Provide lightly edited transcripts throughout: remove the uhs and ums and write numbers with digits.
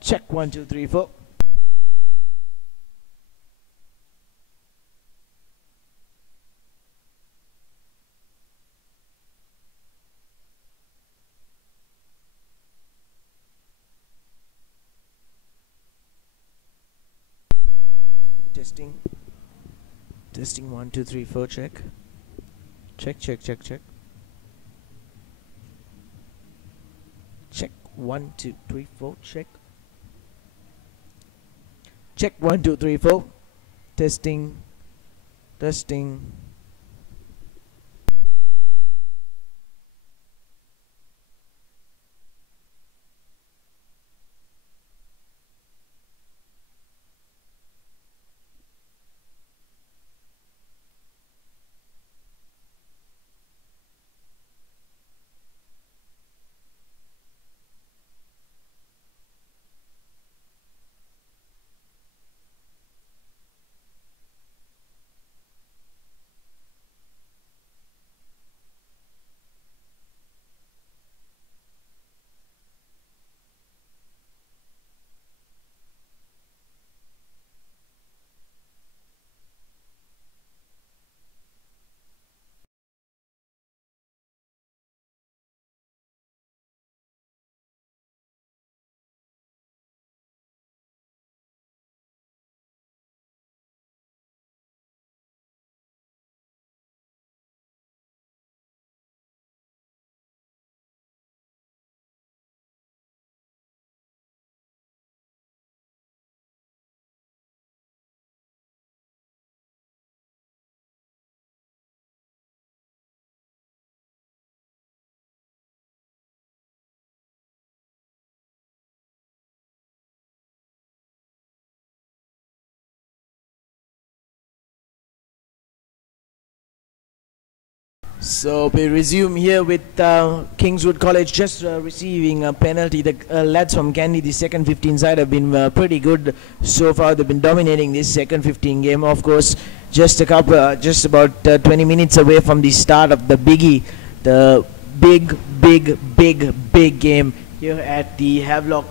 Check 1 2 3 4. Testing. Testing 1 2 3 4. Check. Check, check, check, check. Check 1 2 3 4. Check. Check 1 2 3 4. Testing. Testing. So we resume here with Kingswood College just receiving a penalty. The lads from Candy, the second 15 side, have been pretty good so far. They've been dominating this second 15 game. Of course, just about 20 minutes away from the start of the biggie, the big game here at the Havelock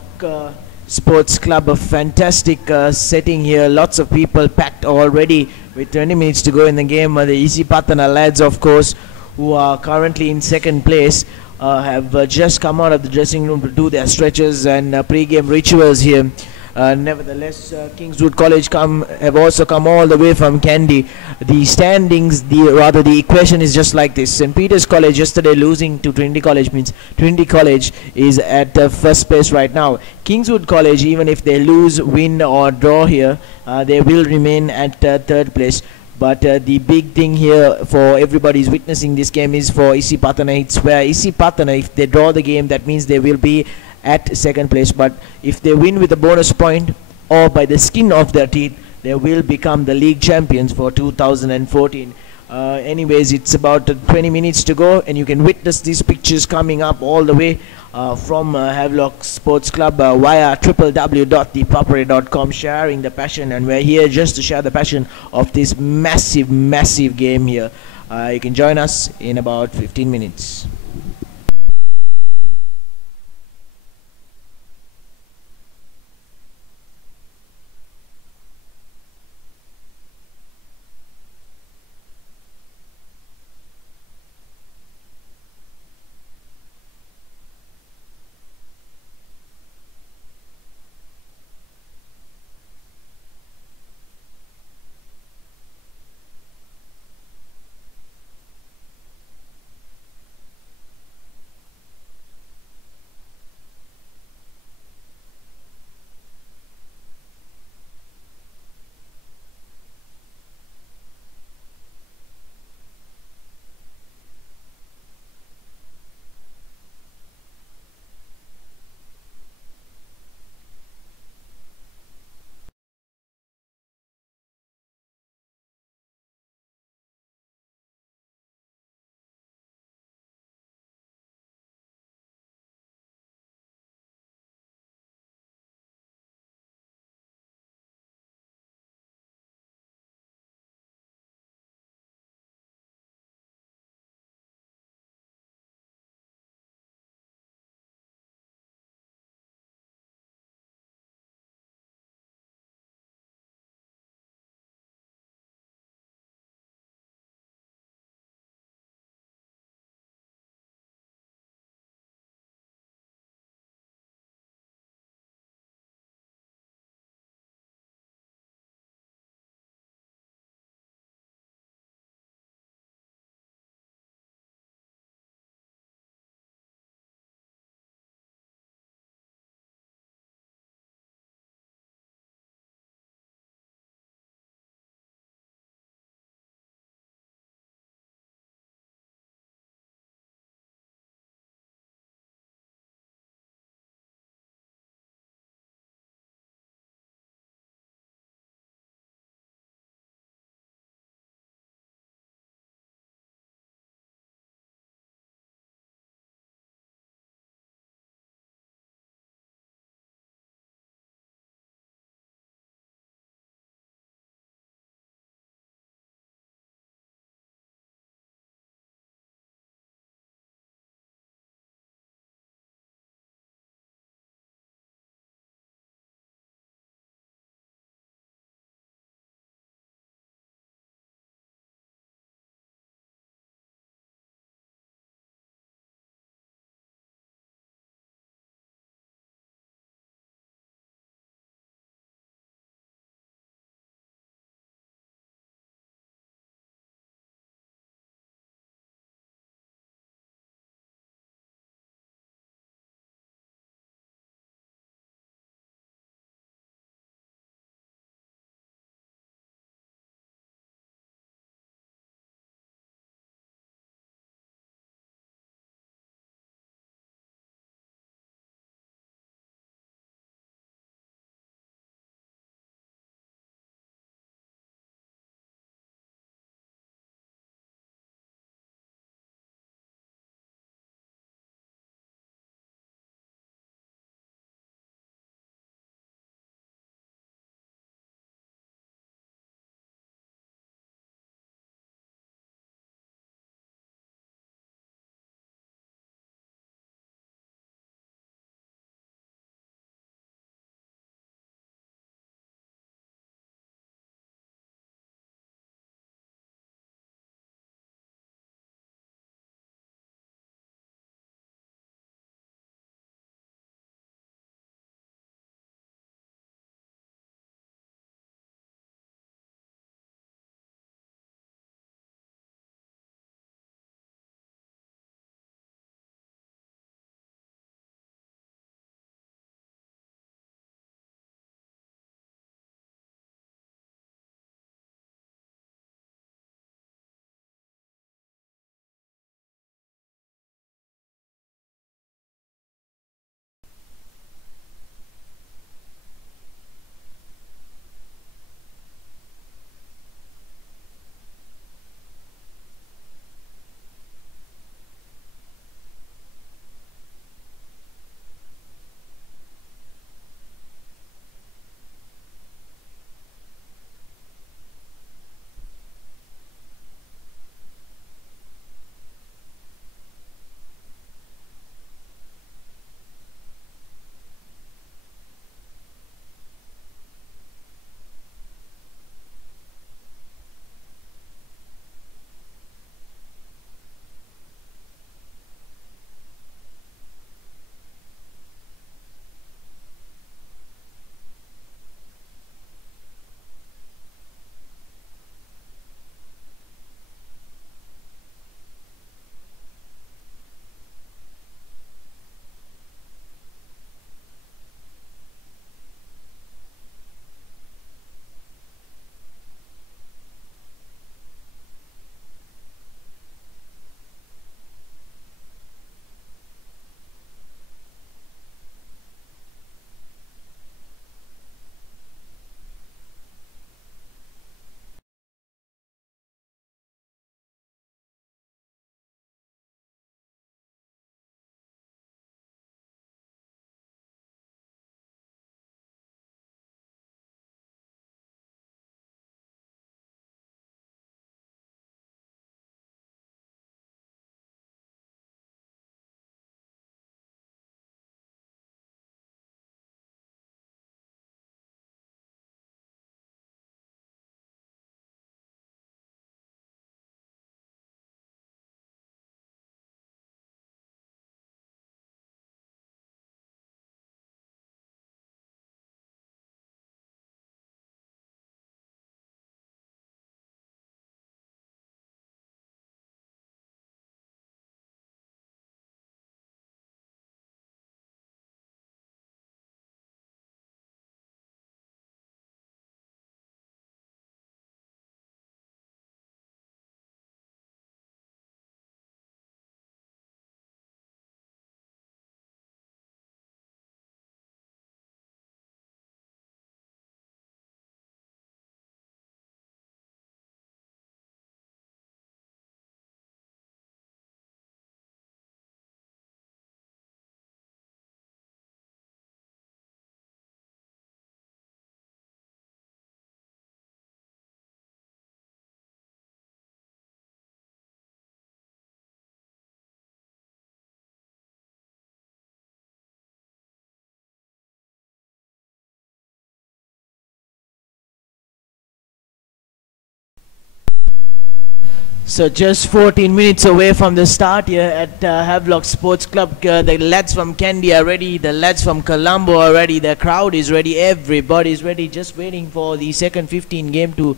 Sports Club. A fantastic setting here. Lots of people packed already with 20 minutes to go in the game. The Isipathana lads, of course, who are currently in second place, have just come out of the dressing room to do their stretches and pre-game rituals here. Nevertheless, Kingswood College have also come all the way from Kandy. The standings, the equation is just like this. St. Peter's College yesterday losing to Trinity College means Trinity College is at first place right now. Kingswood College, even if they lose, win or draw here, they will remain at third place. But the big thing here for everybody who's witnessing this game is for Isipathana. It's where Isipathana, if they draw the game, that means they will be at second place. But if they win with a bonus point or by the skin of their teeth, they will become the league champions for 2014. Anyways, it's about 20 minutes to go, and you can witness these pictures coming up all the way from Havelock Sports Club via www.thepapare.com, sharing the passion. And we're here just to share the passion of this massive game here. You can join us in about 15 minutes. So just 14 minutes away from the start here at Havelock Sports Club. The lads from Kandy are ready. The lads from Colombo are ready. The crowd is ready. Everybody is ready. Just waiting for the second 15 game to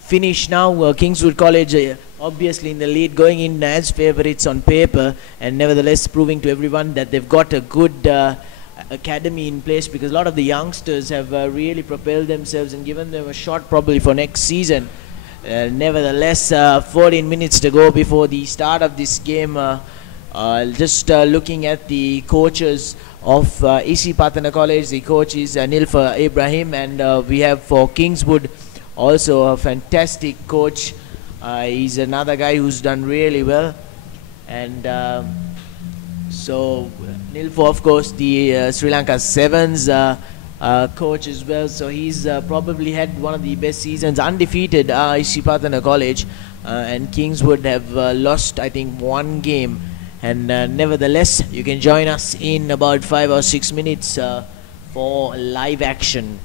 finish now. Kingswood College obviously in the lead, going in as favourites on paper, and nevertheless proving to everyone that they've got a good academy in place, because a lot of the youngsters have really propelled themselves and given them a shot probably for next season. Nevertheless, 14 minutes to go before the start of this game. Just looking at the coaches of Isipathana College, the coach is Nilfa Ibrahim, and we have for Kingswood also a fantastic coach. He's another guy who's done really well, and so Nilfa, of course, the Sri Lanka Sevens coach as well, so he's probably had one of the best seasons, undefeated Isipathana College, and Kingswood have lost I think one game, and nevertheless you can join us in about 5 or 6 minutes for live action.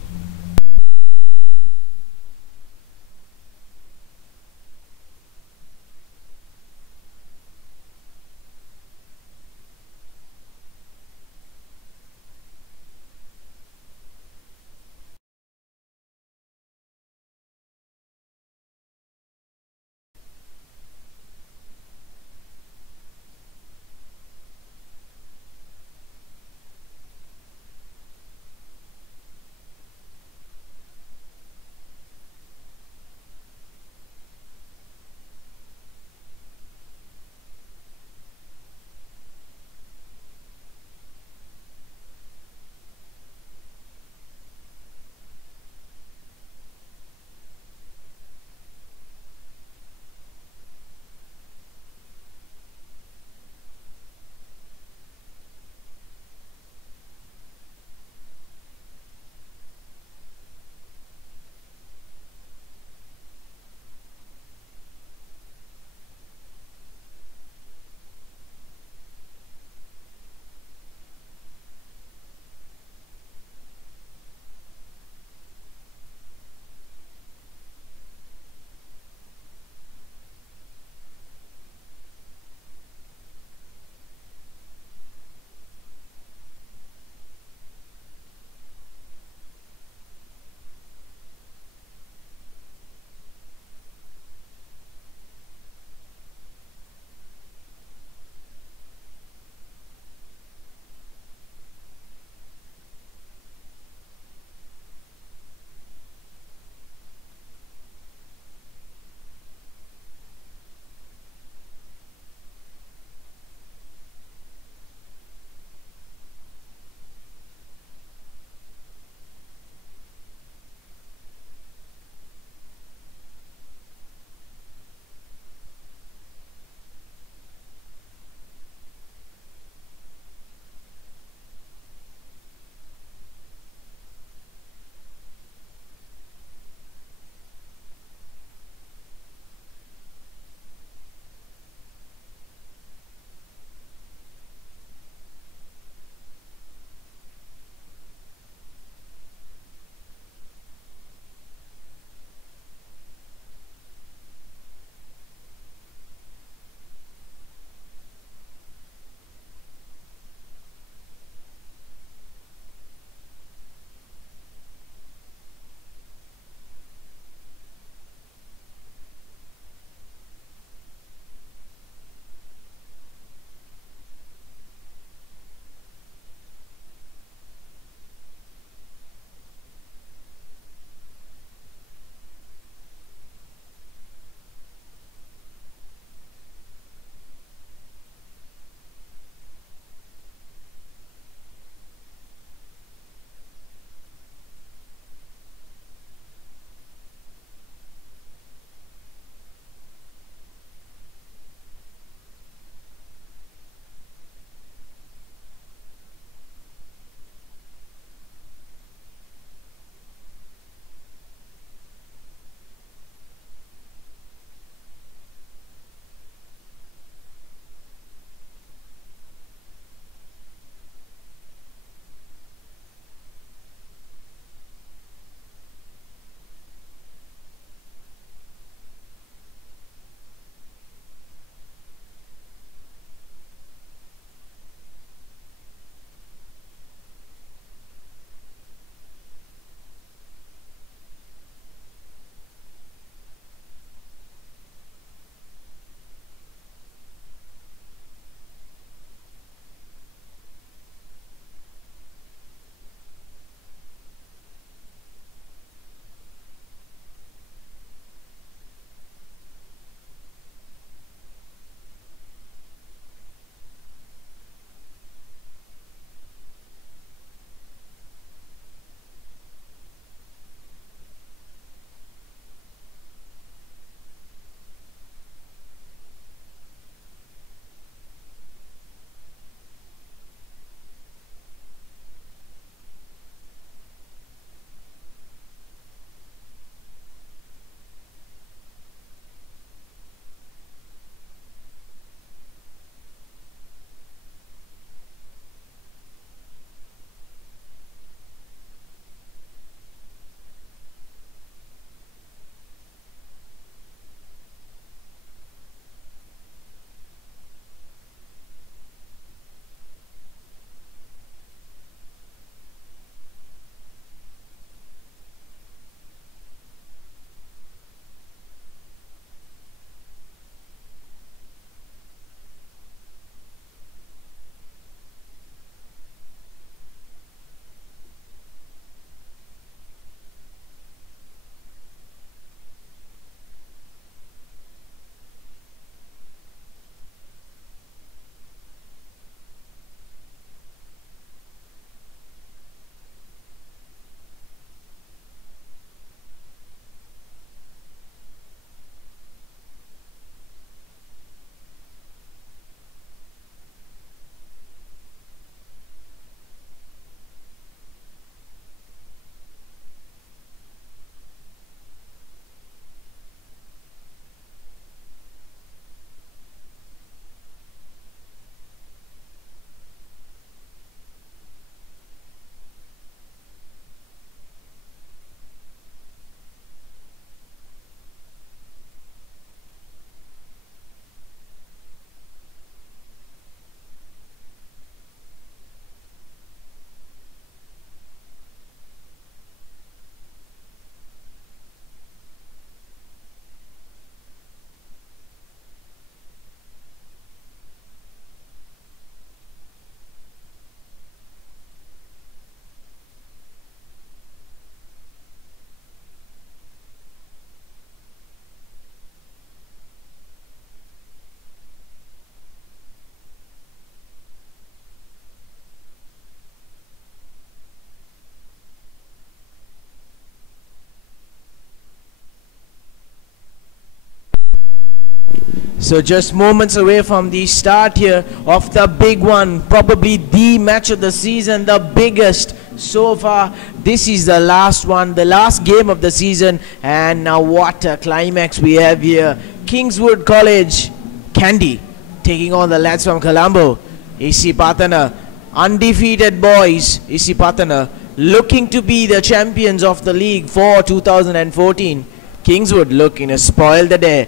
So just moments away from the start here of the big one, probably the match of the season, the biggest so far. This is the last one, the last game of the season, and now what a climax we have here. Kingswood College, Kandy, taking on the lads from Colombo. Isipathana, undefeated boys. Isipathana looking to be the champions of the league for 2014. Kingswood looking to spoil the day.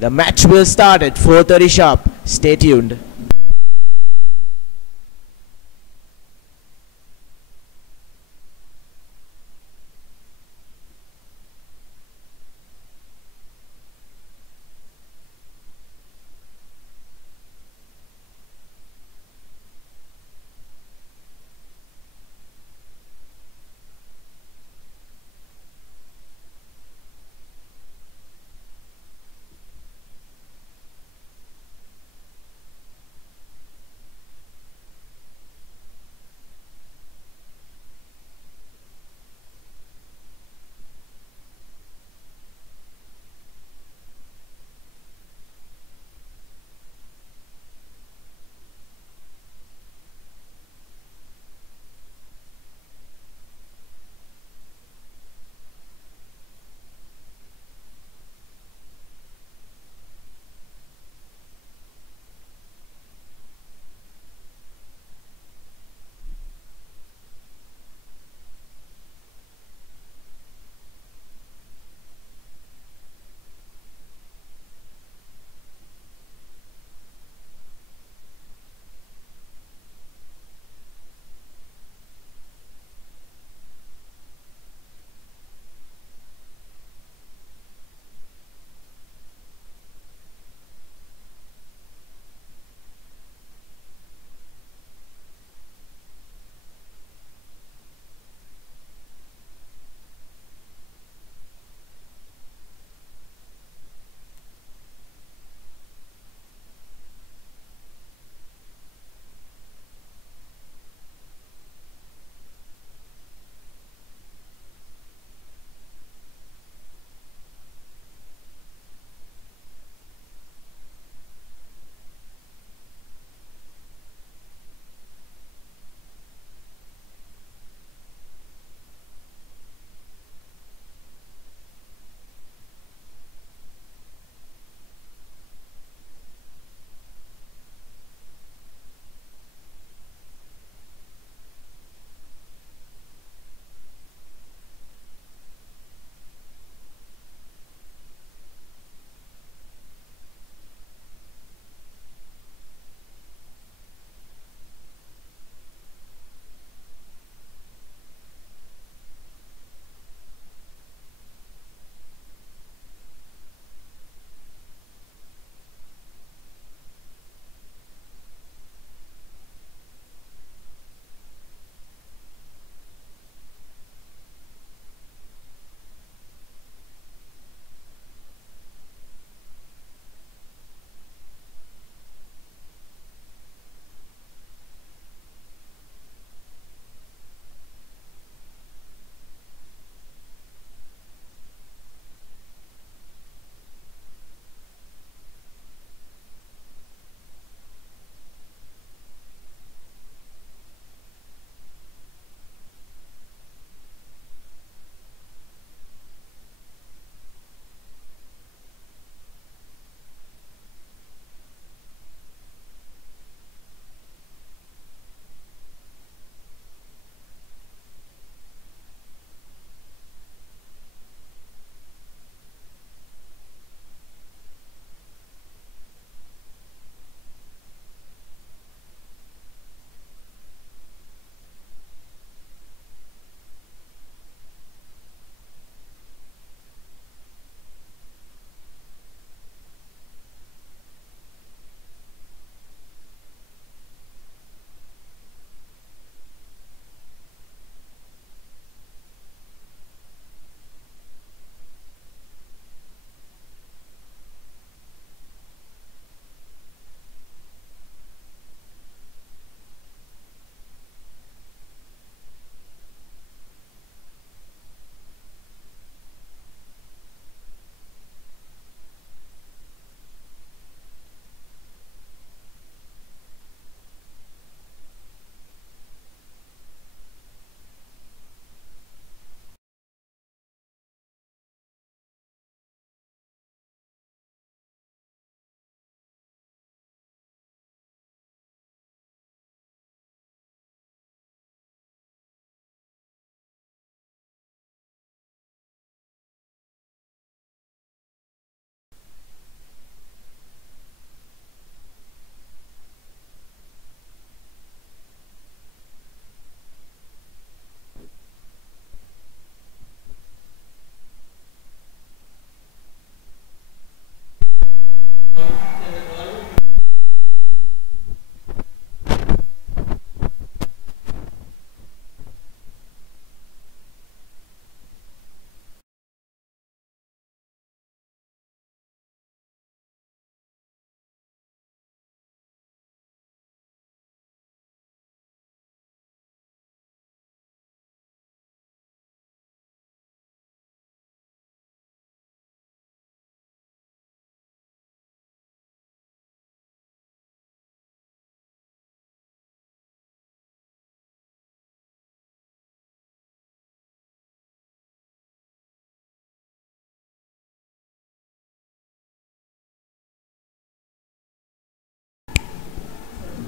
The match will start at 4:30 sharp. Stay tuned.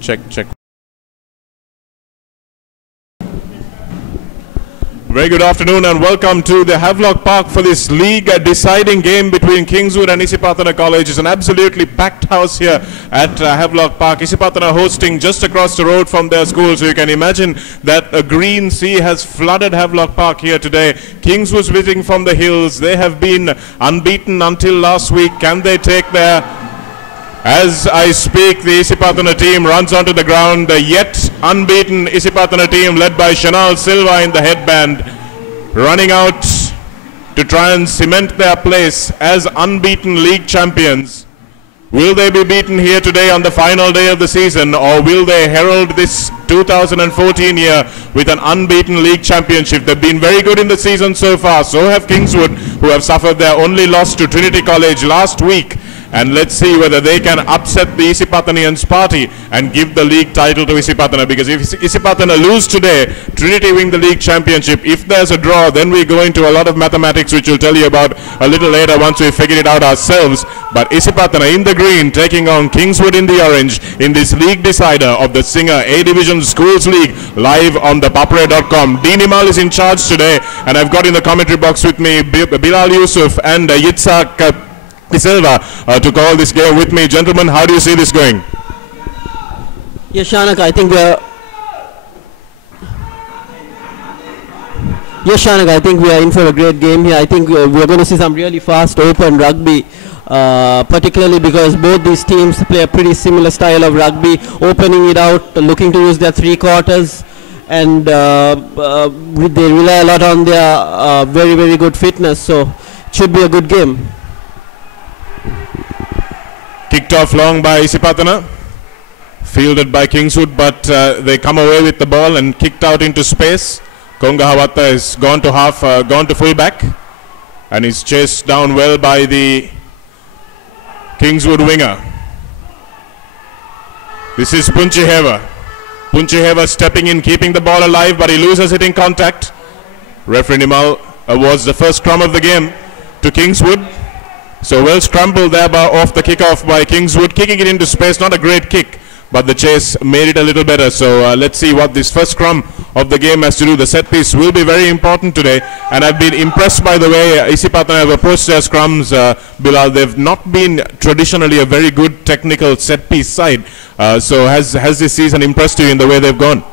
Check. Very good afternoon and welcome to the Havelock Park for this league deciding game between Kingswood and Isipathana College. It's an absolutely packed house here at Havelock Park. Isipathana hosting just across the road from their school, so you can imagine that a green sea has flooded Havelock Park here today. Kingswood's visiting from the hills. They have been unbeaten until last week. Can they take their... As I speak, the Isipathana team runs onto the ground. The yet unbeaten Isipathana team led by Chanel Silva in the headband, running out to try and cement their place as unbeaten league champions. Will they be beaten here today on the final day of the season, or will they herald this 2014 year with an unbeaten league championship? They've been very good in the season so far. So have Kingswood, who have suffered their only loss to Trinity College last week. And let's see whether they can upset the Isipathanians party and give the league title to Isipathana. Because if Isipathana lose today, Trinity win the league championship. If there's a draw, then we go into a lot of mathematics, which we'll tell you about a little later once we figure it out ourselves. But Isipathana in the green taking on Kingswood in the orange in this league decider of the Singer A Division Schools League, live on the papre.com. Dinimal is in charge today, and I've got in the commentary box with me Bilal Yusuf and Yitzhak Silva to call this game with me. Gentlemen, how do you see this going? Yes, Shanak, I think we are in for a great game here. I think we are going to see some really fast, open rugby, particularly because both these teams play a pretty similar style of rugby, opening it out, looking to use their three quarters, and they rely a lot on their very, very good fitness. So it should be a good game. Kicked off long by Isipathana, fielded by Kingswood, but they come away with the ball and kicked out into space. Kongahawata is gone to fullback, and is chased down well by the Kingswood winger. This is Punchiheva. Punchiheva stepping in, keeping the ball alive, but he loses it in contact. Referee Nimal awards the first scrum of the game to Kingswood. So well scrambled there off the kickoff by Kingswood, kicking it into space. Not a great kick, but the chase made it a little better. So let's see what this first scrum of the game has to do. The set piece will be very important today, and I've been impressed by the way Isipathana have approached their scrums, Bilal. They've not been traditionally a very good technical set piece side. So has this season impressed you in the way they've gone?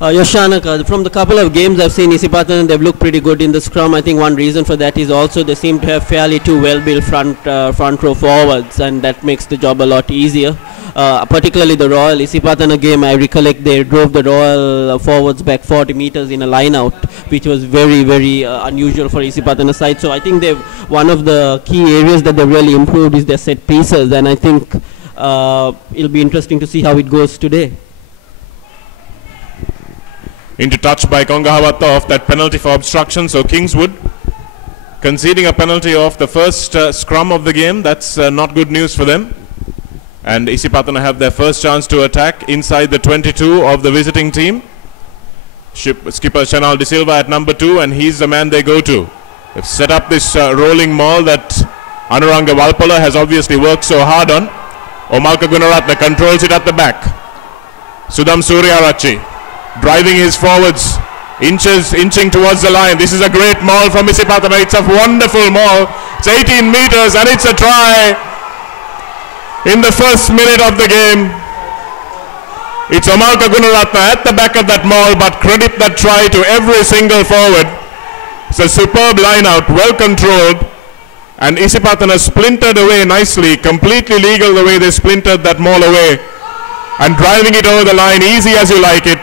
Yashanak, from the couple of games I've seen Isipathana, they've looked pretty good in the scrum. I think one reason for that is also they seem to have fairly two well-built front row forwards, and that makes the job a lot easier. Particularly the Royal Isipathana game, I recollect they drove the Royal forwards back 40 meters in a line out, which was very, very unusual for Isipathana side. So I think one of the key areas that they've really improved is their set pieces, and I think it'll be interesting to see how it goes today. Into touch by Kongahawata off that penalty for obstruction. So Kingswood conceding a penalty off the first scrum of the game. That's not good news for them. And Isipathana have their first chance to attack inside the 22 of the visiting team. Skipper Chanel De Silva at number 2, and he's the man they go to. They've set up this rolling maul that Anuranga Valpala has obviously worked so hard on. Omalka Gunaratna controls it at the back. Sudham Suryarachi driving his forwards, inching towards the line. This is a great maul from Isipathana. It's a wonderful maul. It's 18 meters and it's a try in the first minute of the game. It's Omalka Gunaratna at the back of that maul, but credit that try to every single forward. It's a superb line out, well controlled, and Isipathana splintered away nicely, completely legal the way they splintered that maul away, and driving it over the line, easy as you like it.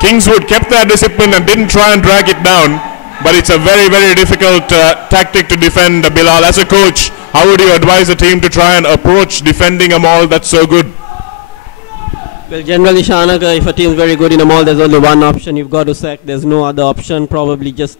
Kingswood kept their discipline and didn't try and drag it down, but it's a very, very difficult tactic to defend. Bilal, as a coach, how would you advise a team to try and approach defending a maul that's so good? Well, generally, Shanak, if a team is very good in a maul, there's only one option. You've got to sack. There's no other option. Probably just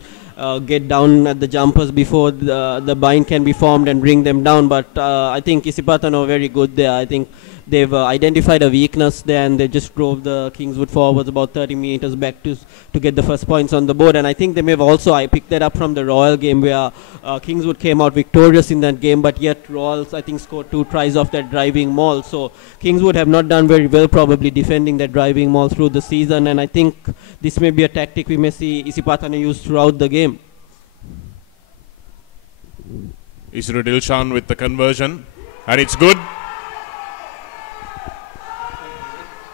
get down at the jumpers before the bind can be formed and bring them down. But I think Isipathana are very good there. I think they've identified a weakness there, and they just drove the Kingswood forwards about 30 meters back to get the first points on the board. And I think they may have also picked that up from the Royal game, where Kingswood came out victorious in that game, but yet Royals, I think, scored 2 tries off that driving maul. So Kingswood have not done very well probably defending that driving maul through the season, and I think this may be a tactic we may see Isipathana use throughout the game. Isru Dilshan with the conversion, and it's good.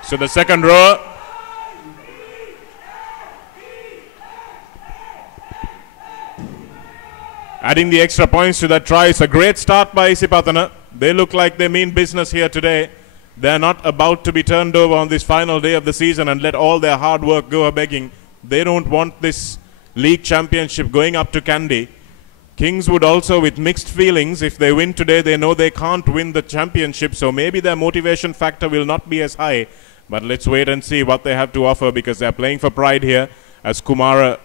So the second row. Adding the extra points to that try. It's a great start by Isipathana. They look like they mean business here today. They're not about to be turned over on this final day of the season and let all their hard work go a-begging. They don't want this league championship going up to Kandy. Kingswood also with mixed feelings. If they win today, they know they can't win the championship, so maybe their motivation factor will not be as high. But let's wait and see what they have to offer, because they're playing for pride here as Kumara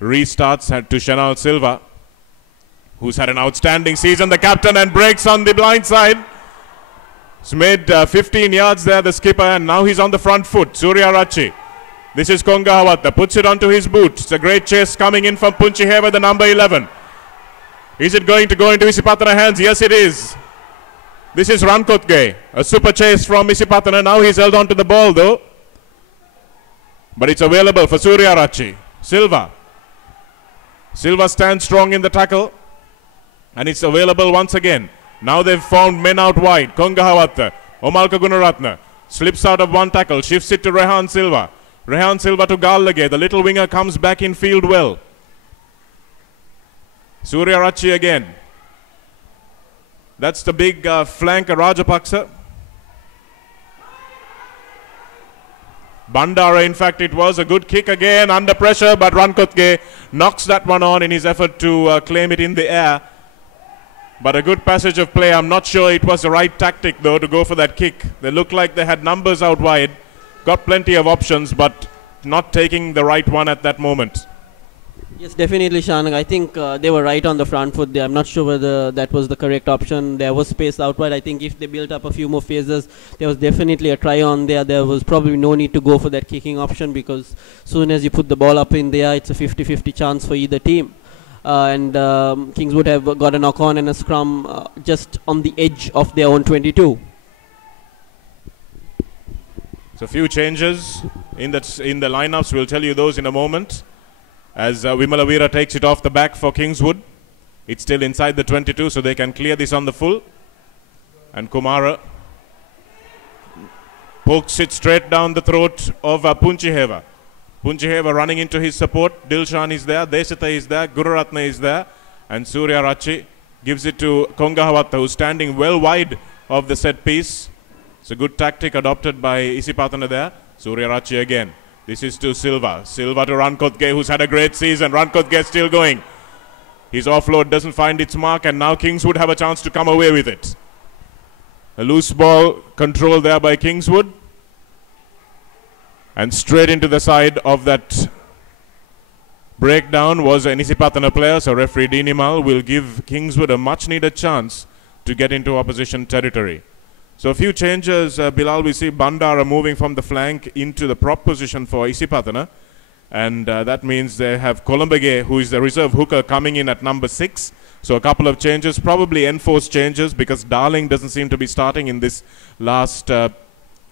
restarts to Shanal Silva, who's had an outstanding season, the captain, and breaks on the blind side. He's made 15 yards there, the skipper, and now he's on the front foot. Surya Rachi. This is Kongahawatta, puts it onto his boot. It's a great chase coming in from Punchiheva, the number 11. Is it going to go into Isipathana hands? Yes, it is. This is Rankotge. A super chase from Isipathana. Now he's held on to the ball, though. But it's available for Surya Rachi. Silva. Silva stands strong in the tackle. And it's available once again. Now they've found men out wide. Kongahawatta. Omalka Gunaratna. Slips out of one tackle. Shifts it to Rehan Silva. Rehan Silva to Gallage. The little winger comes back in field well. Surya Rachi again. That's the big flank of Rajapaksa. Bandara, in fact, it was a good kick again under pressure, but Rankotge knocks that one on in his effort to claim it in the air. But a good passage of play. I'm not sure it was the right tactic, though, to go for that kick. They looked like they had numbers out wide, got plenty of options, but not taking the right one at that moment. Yes, definitely, Shanag. I think they were right on the front foot there. I'm not sure whether that was the correct option. There was space out wide. I think if they built up a few more phases, there was definitely a try on there. There was probably no need to go for that kicking option, because soon as you put the ball up in there, it's a 50-50 chance for either team. And Kingswood have got a knock on and a scrum just on the edge of their own 22. So a few changes in the lineups. We'll tell you those in a moment. As Vimalavira takes it off the back for Kingswood. It's still inside the 22, so they can clear this on the full. And Kumara pokes it straight down the throat of Punchiheva. Punchiheva running into his support. Dilshan is there, Desita is there, Gururatna is there. And Surya Rachi gives it to Kongahawatta, who's standing well wide of the set piece. It's a good tactic adopted by Isipathana there. Surya Rachi again. This is to Silva. Silva to Rankotge, who's had a great season. Rankotge still going. His offload doesn't find its mark, and now Kingswood have a chance to come away with it. A loose ball controlled there by Kingswood. And straight into the side of that breakdown was an Isipathana player, so referee Dinimal will give Kingswood a much-needed chance to get into opposition territory. So a few changes, Bilal. We see Bandara moving from the flank into the prop position for Isipathana. And that means they have Kolombege, who is the reserve hooker, coming in at number 6. So a couple of changes, probably enforced changes, because Darling doesn't seem to be starting in this last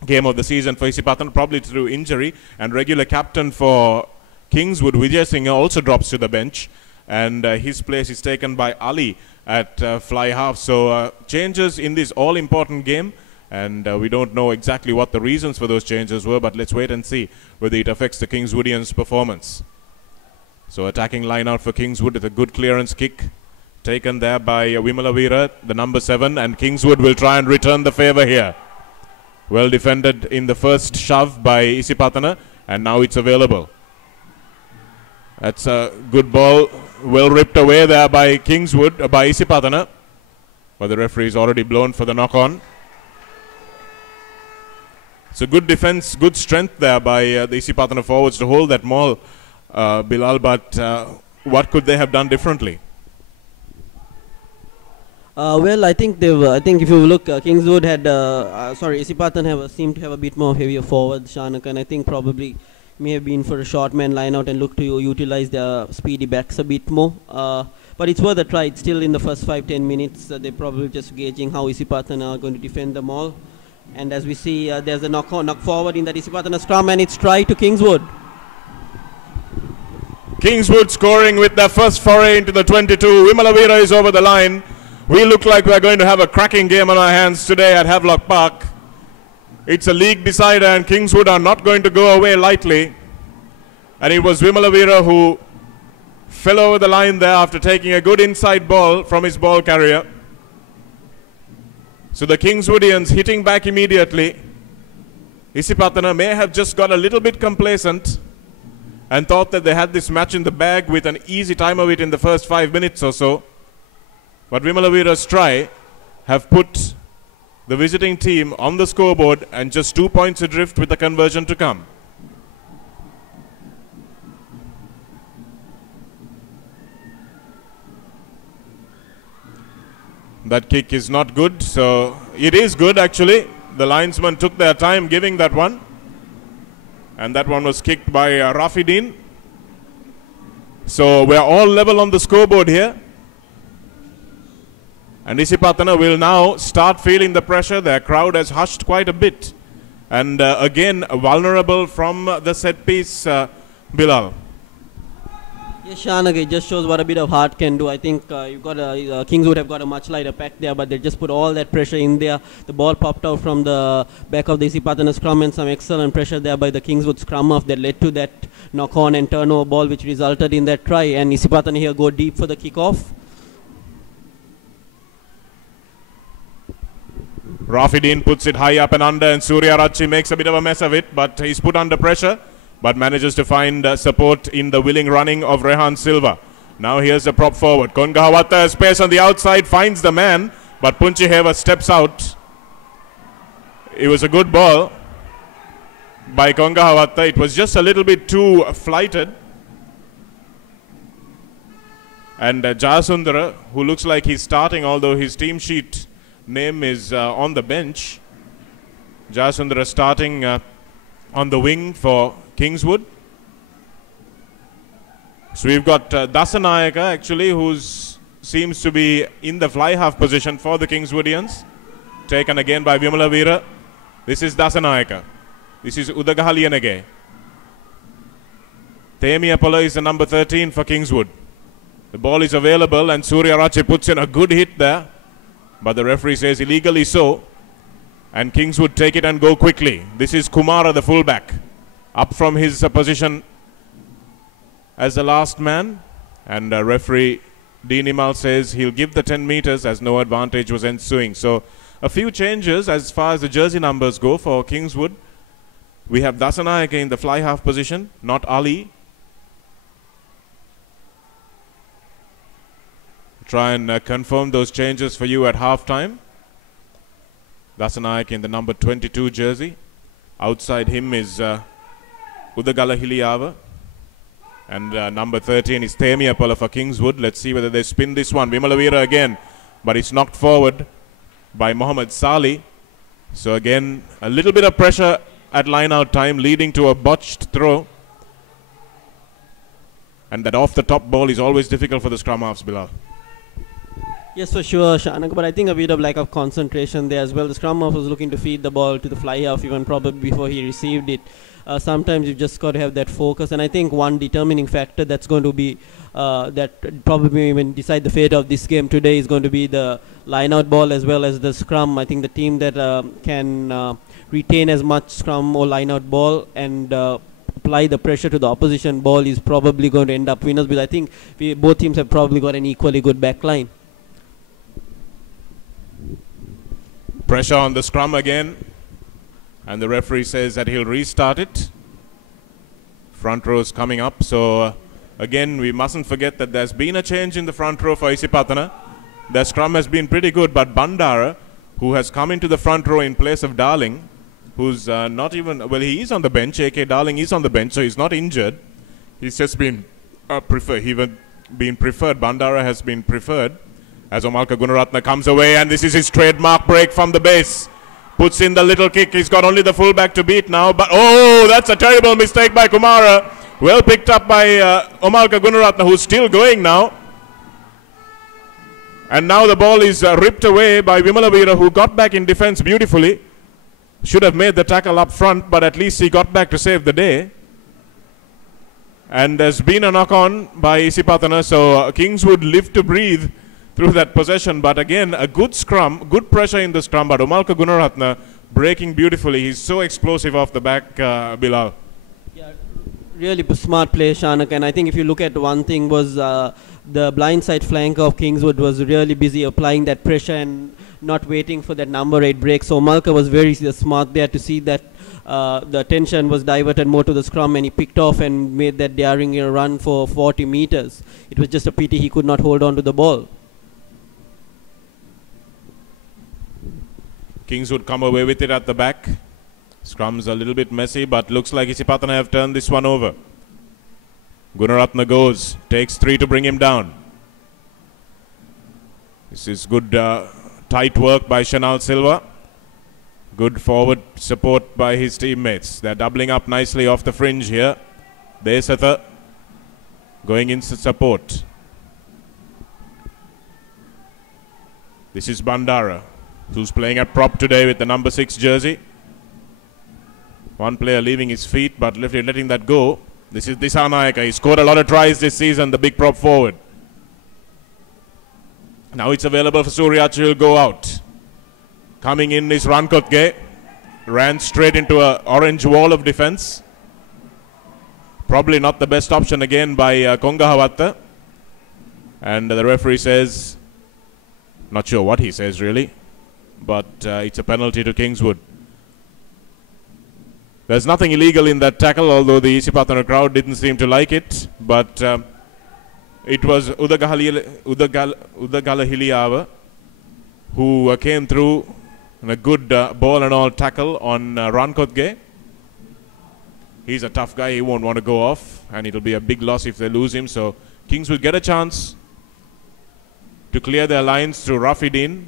game of the season for Isipathana, probably through injury. And regular captain for Kingswood, Vijay Singh, also drops to the bench. And his place is taken by Ali at fly half. So changes in this all-important game, and we don't know exactly what the reasons for those changes were, but let's wait and see whether it affects the Kingswoodians' performance. So attacking line out for Kingswood with a good clearance kick taken there by Vimalavira, the number 7, and Kingswood will try and return the favor here. Well defended in the first shove by Isipathana, and now it's available. That's a good ball, well ripped away there by Kingswood, by Isipathana. But the referee is already blown for the knock-on. So good defense, good strength there by the Isipathana forwards to hold that maul, Bilal, but what could they have done differently? Well, I think they've. I think if you look, Kingswood had. Isipathana seemed to have a bit more heavier forwards, Shanak, and I think probably may have been for a short man line out and look to utilize their speedy backs a bit more. But it's worth a try. It's still in the first 5-10 minutes. They're probably just gauging how Isipathana are going to defend them all. And as we see, there's a knock forward in that Isipathana scrum, and it's try to Kingswood. Kingswood scoring with their first foray into the 22. Vimalavira is over the line. We look like we're going to have a cracking game on our hands today at Havelock Park. It's a league decider, and Kingswood are not going to go away lightly. And it was Vimalavira who fell over the line there after taking a good inside ball from his ball carrier. So the Kingswoodians hitting back immediately. Isipathana may have just got a little bit complacent and thought that they had this match in the bag with an easy time of it in the first 5 minutes or so. But Vimalavira's try have put the visiting team on the scoreboard and just 2 points adrift with the conversion to come. That kick is not good, so it is good actually. The linesman took their time giving that one. And that one was kicked by Rafidin. So we're all level on the scoreboard here. And Isipathana will now start feeling the pressure. Their crowd has hushed quite a bit. And again, vulnerable from the set piece, Bilal. Yes, Shanak, it just shows what a bit of heart can do. I think you've got Kings would have got a much lighter pack there, but they just put all that pressure in there. The ball popped out from the back of the Isipathana scrum, and some excellent pressure there by the Kingswood scrum off that led to that knock-on and turnover ball, which resulted in that try. And Isipathana here go deep for the kick-off. Rafidin puts it high up and under, and Surya Rachi makes a bit of a mess of it, but he's put under pressure, but manages to find support in the willing running of Rehan Silva. Now here's the prop forward. Kongahawatha has space on the outside, finds the man, but Punchiheva steps out. It was a good ball by Kongahawatha. It was just a little bit too flighted. And Jayasundara, who looks like he's starting, although his team sheet name is on the bench. Jayasundara starting on the wing for Kingswood. So we've got Dasanayaka actually, who seems to be in the fly half position for the Kingswoodians. Taken again by Vimalavira. This is Dasanayaka. This is Udagahaliyanage. Themiapala is the number 13 for Kingswood. The ball is available and Surya Rachi puts in a good hit there, but the referee says illegally so, and Kingswood take it and go quickly. This is Kumara, the fullback, up from his position as the last man, and referee Dinimal says he'll give the 10 meters as no advantage was ensuing. So a few changes as far as the jersey numbers go for Kingswood. We have Dasanayake in the fly half position, not Ali. Try and confirm those changes for you at halftime. Dasanayake in the number 22 jersey. Outside him is Udagala Hiliyava. And number 13 is Themiapala for Kingswood. Let's see whether they spin this one. Vimalavira again, but it's knocked forward by Mohammad Sali. So again, a little bit of pressure at line-out time, leading to a botched throw. And that off-the-top ball is always difficult for the scrum halves, Bilal. Yes, for sure, Shanak, but I think a bit of lack of concentration there as well. The scrum half was looking to feed the ball to the fly half even probably before he received it. Sometimes you've just got to have that focus, and I think one determining factor that's going to be that probably even decide the fate of this game today is going to be the line-out ball as well as the scrum. I think the team that can retain as much scrum or line-out ball and apply the pressure to the opposition ball is probably going to end up winners, because I think both teams have probably got an equally good back line. Pressure on the scrum again, and the referee says that he'll restart it. Front row's coming up, so again we mustn't forget that there's been a change in the front row for Isipathana. Their scrum has been pretty good, but Bandara, who has come into the front row in place of Darling, who's not even, well, he is on the bench. AK Darling is on the bench, so he's not injured. He's just been preferred. Bandara has been preferred. As Omalka Gunaratne comes away, and this is his trademark break from the base. Puts in the little kick. He's got only the fullback to beat now. But oh, that's a terrible mistake by Kumara. Well picked up by Omalka Gunaratne, who's still going now. And now the ball is ripped away by Vimalavira, who got back in defense beautifully. Should have made the tackle up front, but at least he got back to save the day. And there's been a knock-on by Isipathana, so Kingswood live to breathe through that possession. But again, a good scrum, good pressure in the scrum, but Omalka Gunaratne breaking beautifully. He's so explosive off the back, Bilal. Yeah, really smart play, Shanak. And I think if you look at one thing was the blindside flank of Kingswood was really busy applying that pressure and not waiting for that number 8 break. So Omalka was very smart there to see that the attention was diverted more to the scrum, and he picked off and made that daring run for 40 meters. It was just a pity he could not hold on to the ball. Kingswood come away with it at the back. Scrum's a little bit messy, but looks like Isipathana have turned this one over. Gunaratne goes, takes 3 to bring him down. This is good tight work by Shanal Silva. Good forward support by his teammates. They're doubling up nicely off the fringe here. Desatha going in support. This is Bandara, who's playing at prop today with the number 6 jersey. One player leaving his feet, but letting that go. This is Disanayaka. He scored a lot of tries this season, the big prop forward. Now it's available for Suryachi, will go out. Coming in is Rankotge. Ran straight into an orange wall of defense. Probably not the best option again by Kongahavatta. And the referee says, not sure what he says really, but it's a penalty to Kingswood. There's nothing illegal in that tackle, although the Isipathana crowd didn't seem to like it. But it was Udagalahiliava who came through in a good ball and all tackle on Rankotge. He's a tough guy, he won't want to go off, and it'll be a big loss if they lose him. So Kings will get a chance to clear their lines through Rafidin,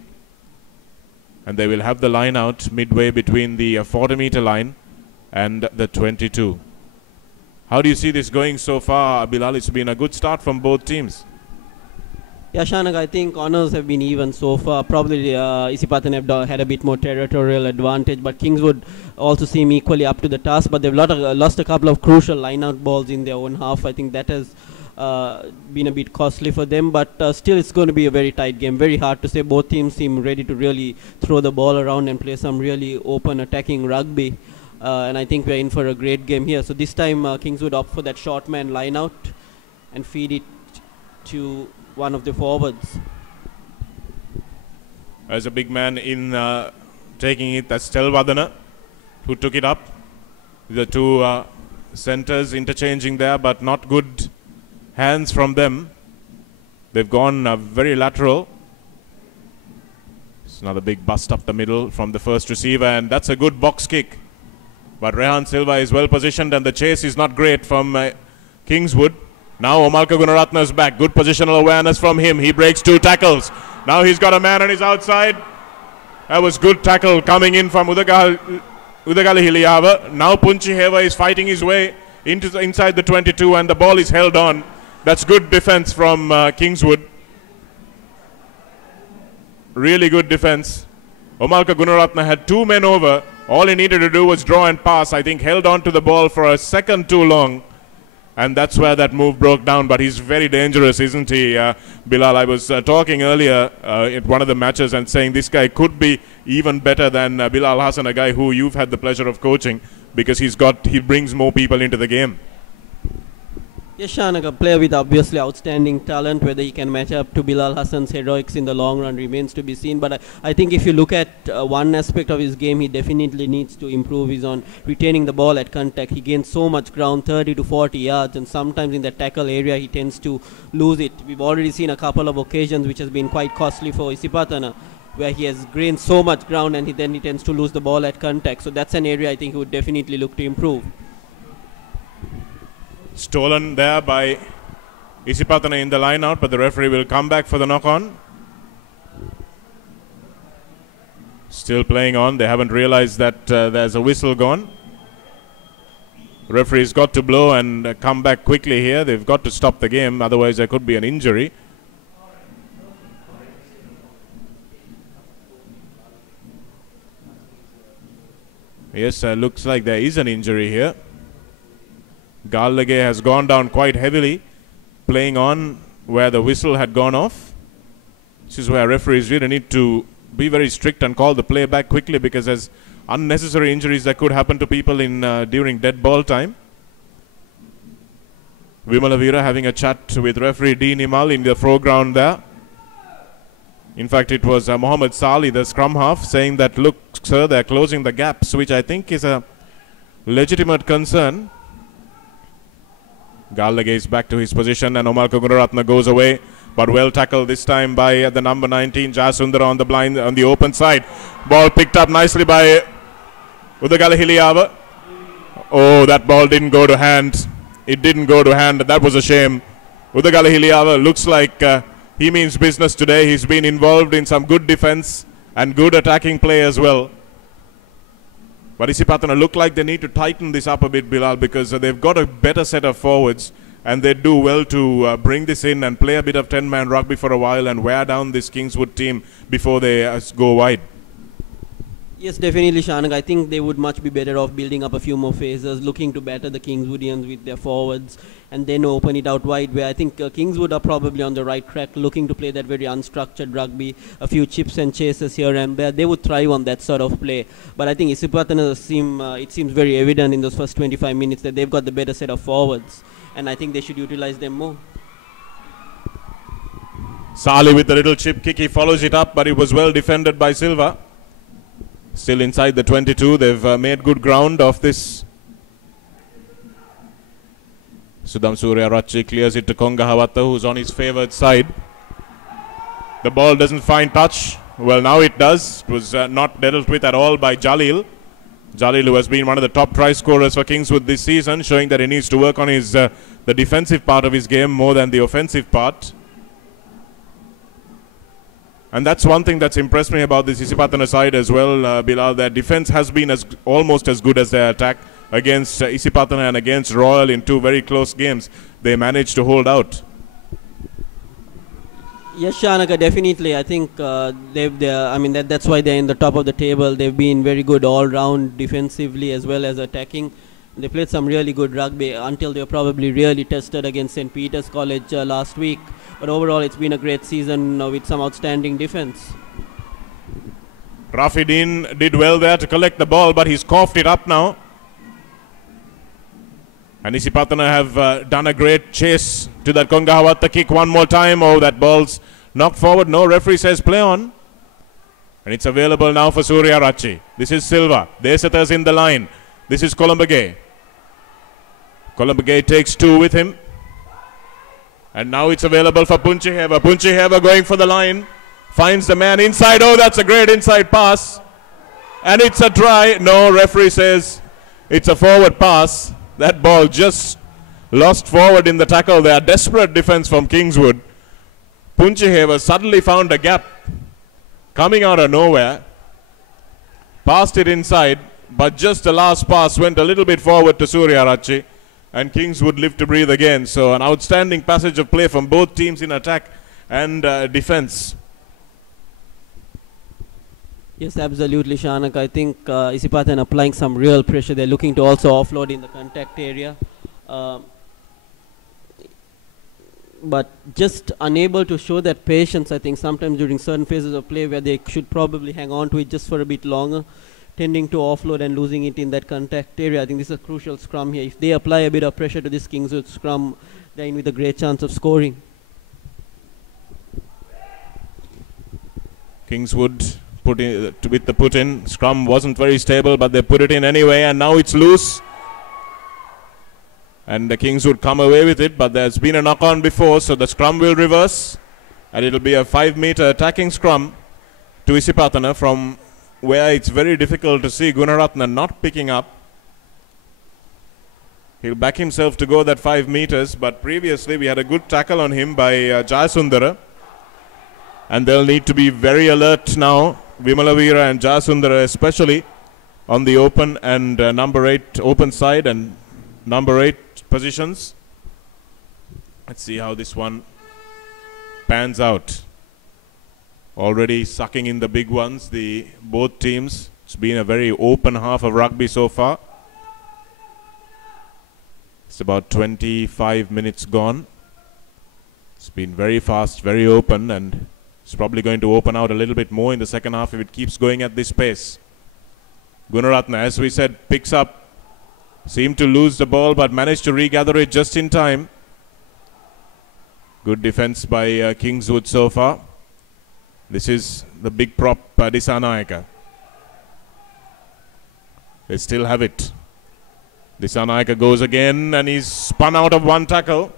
and they will have the line out midway between the 40-meter line and the 22. How do you see this going so far, Bilal? It's been a good start from both teams. Yeah, Shanak, I think honors have been even so far. Probably Isipathana have had a bit more territorial advantage, but Kingswood also seem equally up to the task. But they've lost a couple of crucial line-out balls in their own half. I think that has been a bit costly for them, but still it's going to be a very tight game. Very hard to say. Both teams seem ready to really throw the ball around and play some really open attacking rugby. And I think we're in for a great game here. So this time Kingswood opt for that short man line out and feed it to one of the forwards. As a big man in taking it, that's Telvadana who took it up. The two centers interchanging there, but not good hands from them. They've gone very lateral. It's another big bust up the middle from the first receiver, and that's a good box kick. But Rehan Silva is well positioned, and the chase is not great from Kingswood. Now Omalka Gunaratne is back. Good positional awareness from him. He breaks 2 tackles. Now he's got a man on his outside. That was good tackle coming in from Udagalahiliava. Now Punchiheva is fighting his way inside the 22, and the ball is held on. That's good defense from Kingswood. Really good defense. Omalka Gunaratne had 2 men over. All he needed to do was draw and pass. I think held on to the ball for a second too long. And that's where that move broke down. But he's very dangerous, isn't he, Bilal? I was talking earlier at one of the matches and saying this guy could be even better than Bilal Hassan, a guy who you've had the pleasure of coaching, because he brings more people into the game. Yes, Shanak, a player with obviously outstanding talent. Whether he can match up to Bilal Hassan's heroics in the long run remains to be seen. But I think if you look at one aspect of his game, he definitely needs to improve is on retaining the ball at contact. He gains so much ground, 30 to 40 yards, and sometimes in the tackle area he tends to lose it. We've already seen a couple of occasions which has been quite costly for Isipathana, where he has gained so much ground and then he tends to lose the ball at contact. So that's an area I think he would definitely look to improve. Stolen there by Isipathana in the line out, but the referee will come back for the knock-on. Still playing on. They haven't realized that there's a whistle gone. Referee's got to blow and come back quickly here. They've got to stop the game, otherwise there could be an injury. Yes, looks like there is an injury here. Gallagher has gone down quite heavily, playing on where the whistle had gone off. This is where referees really need to be very strict and call the play back quickly, because there's unnecessary injuries that could happen to people in during dead ball time. Vimalavira having a chat with referee D. Nimal in the foreground there. In fact, it was Mohammed Sali, the scrum half, saying that, look, sir, they're closing the gaps, which I think is a legitimate concern. Gallagher is back to his position and Omarko Gunaratna goes away, but well tackled this time by the number 19, Jayasundara on the blind, on the open side. Ball picked up nicely by Udagala Hiliyava. Oh, that ball didn't go to hand. It didn't go to hand. That was a shame. Udagala Hiliyava looks like he means business today. He's been involved in some good defense and good attacking play as well. But Isipathana look like they need to tighten this up a bit, Bilal, because they've got a better set of forwards and they do well to bring this in and play a bit of 10-man rugby for a while and wear down this Kingswood team before they go wide. Yes, definitely, Shanak. I think they would much be better off building up a few more phases, looking to batter the Kingswoodians with their forwards and then open it out wide, where I think Kingswood are probably on the right track, looking to play that very unstructured rugby, a few chips and chases here and there. They would thrive on that sort of play. But I think Isipathana it seems very evident in those first 25 minutes that they've got the better set of forwards, and I think they should utilize them more. Sali with the little chip kick, he follows it up, but it was well defended by Silva. Still inside the 22, they've made good ground of this. Sudham Surya-Rachi clears it to Konga Hawata, who's on his favoured side. The ball doesn't find touch. Well, now it does. It was not dealt with at all by Jalil. Jalil, who has been one of the top try scorers for Kingswood this season, showing that he needs to work on his the defensive part of his game more than the offensive part. And that's one thing that's impressed me about this Isipathana side as well, Bilal. Their defense has been almost as good as their attack against Isipathana and against Royal in two very close games. They managed to hold out. Yes, Shanaka, definitely. I think that's why they're in the top of the table. They've been very good all round defensively as well as attacking. They played some really good rugby until they were probably really tested against St. Peter's College last week. But overall, it's been a great season with some outstanding defense. Rafidin did well there to collect the ball, but he's coughed it up now. And Isipathana have done a great chase to that Konga Hawata kick one more time. Oh, that ball's knocked forward. No, referee says play on. And it's available now for Surya-Rachi. This is Silva. Desathas in the line. This is Columbagay. Columbagay takes two with him. And now it's available for Punchiheva. Punchiheva going for the line. Finds the man inside. Oh, that's a great inside pass. And it's a try. No, referee says it's a forward pass. That ball just lost forward in the tackle there. Desperate defense from Kingswood. Punchiheva suddenly found a gap coming out of nowhere. Passed it inside. But just the last pass went a little bit forward to Surya-Rachi. And Kingswood live to breathe again. So an outstanding passage of play from both teams in attack and defense. Yes, absolutely, Shanak. I think Isipathana applying some real pressure. They're looking to also offload in the contact area. But just unable to show that patience, I think, sometimes during certain phases of play where they should probably hang on to it just for a bit longer, tending to offload and losing it in that contact area. I think this is a crucial scrum here. If they apply a bit of pressure to this Kingswood scrum, they're in with a great chance of scoring. Kingswood with the put in. Scrum wasn't very stable, but they put it in anyway, and now it's loose. And the Kingswood come away with it, but there's been a knock on before, so the scrum will reverse. And it'll be a 5-meter attacking scrum to Isipathana from where it's very difficult to see Gunaratna not picking up. He'll back himself to go that 5 meters, but previously we had a good tackle on him by Jayasundara. And they'll need to be very alert now Vimalavira and Jasundara especially on the open and number 8 open side and number 8 positions. Let's see how this one pans out. Already sucking in the big ones, both teams. It's been a very open half of rugby so far. It's about 25 minutes gone. It's been very fast, very open, and it's probably going to open out a little bit more in the second half if it keeps going at this pace. Gunaratna, as we said, picks up, seemed to lose the ball but managed to regather it just in time. Good defense by Kingswood so far. This is the big prop, Disanayaka. They still have it. Disanayaka goes again and he's spun out of one tackle.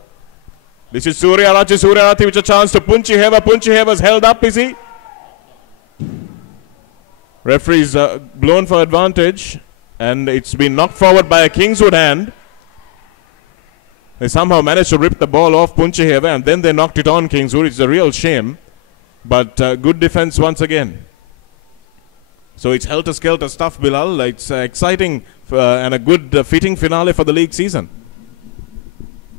This is Suryarathi with a chance to Punchiheva. Punchiheva's held up, is he? Referee's blown for advantage and it's been knocked forward by a Kingswood hand. They somehow managed to rip the ball off Punchiheva and then they knocked it on Kingswood. It's a real shame. But good defense once again. So it's helter-skelter stuff, Bilal. It's exciting and a good fitting finale for the league season.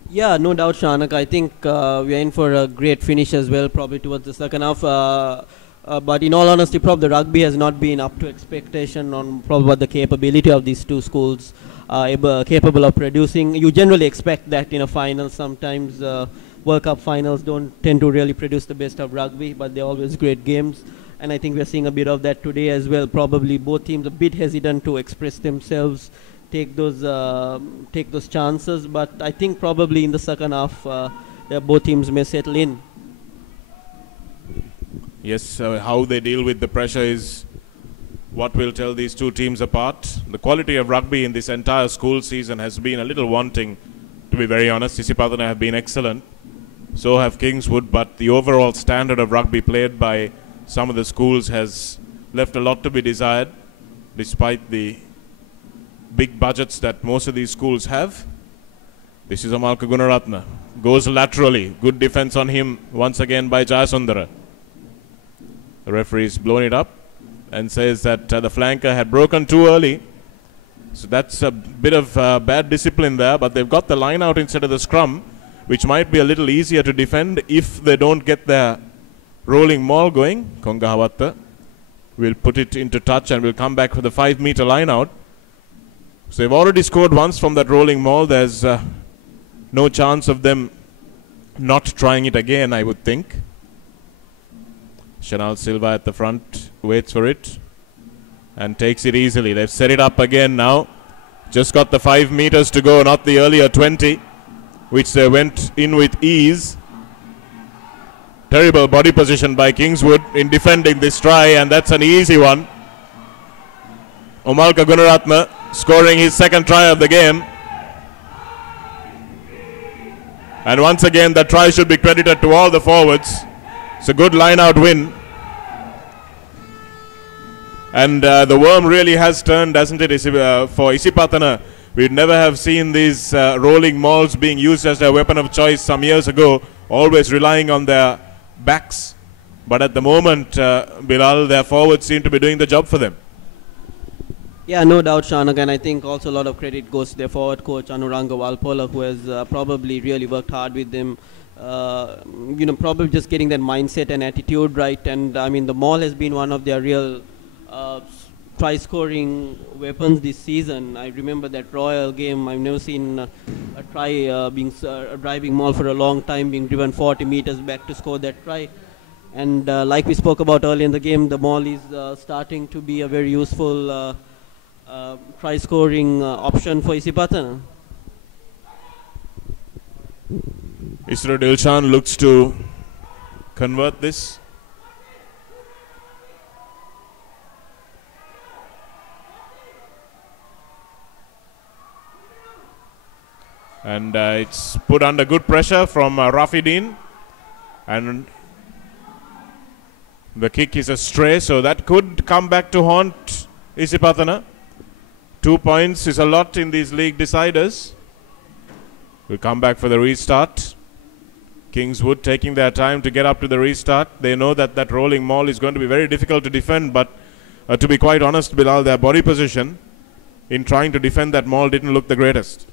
Yeah, no doubt, Shanak. I think we are in for a great finish as well, probably towards the second half. But in all honesty, probably the rugby has not been up to expectation on probably what the capability of these two schools are capable of producing. You generally expect that in a final. Sometimes World Cup finals don't tend to really produce the best of rugby, but they're always great games. And I think we're seeing a bit of that today as well. Probably both teams a bit hesitant to express themselves, take those chances. But I think probably in the second half, both teams may settle in. Yes, how they deal with the pressure is what will tell these two teams apart. The quality of rugby in this entire school season has been a little wanting, to be very honest. Isipathana have been excellent. So have Kingswood, but the overall standard of rugby played by some of the schools has left a lot to be desired, despite the big budgets that most of these schools have. This is Amalka Gunaratna. Goes laterally. Good defense on him once again by Jayasundara. The referee's blown it up and says that the flanker had broken too early. So that's a bit of bad discipline there, but they've got the line out instead of the scrum, which might be a little easier to defend if they don't get their rolling maul going. Kongahawatta will put it into touch and will come back for the 5-meter line out. So they've already scored once from that rolling maul. There's no chance of them not trying it again, I would think. Chanel Silva at the front waits for it and takes it easily. They've set it up again now. Just got the 5 meters to go, not the earlier 20, which they went in with ease. Terrible body position by Kingswood in defending this try, and that's an easy one. Omalka Gunaratna scoring his second try of the game. And once again, the try should be credited to all the forwards. It's a good line-out win. And the worm really has turned, hasn't it, for Isipathana. We'd never have seen these rolling mauls being used as their weapon of choice some years ago, always relying on their backs. But at the moment, Bilal, their forwards seem to be doing the job for them. Yeah, no doubt, Shanak, and I think also a lot of credit goes to their forward coach, Anuranga Walpola, who has probably really worked hard with them. Probably just getting that mindset and attitude right. And I mean, the maul has been one of their real try-scoring weapons this season. I remember that Royal game. I've never seen a try being a driving maul for a long time, being driven 40 meters back to score that try. And like we spoke about earlier in the game, the maul is starting to be a very useful try-scoring option for Isipathana. Isra Dilshan looks to convert this. And it's put under good pressure from Rafidin. And the kick is a stray, so that could come back to haunt Isipathana. 2 points is a lot in these league deciders. We'll come back for the restart. Kingswood taking their time to get up to the restart. They know that that rolling maul is going to be very difficult to defend, but to be quite honest, Bilal, their body position in trying to defend that maul didn't look the greatest.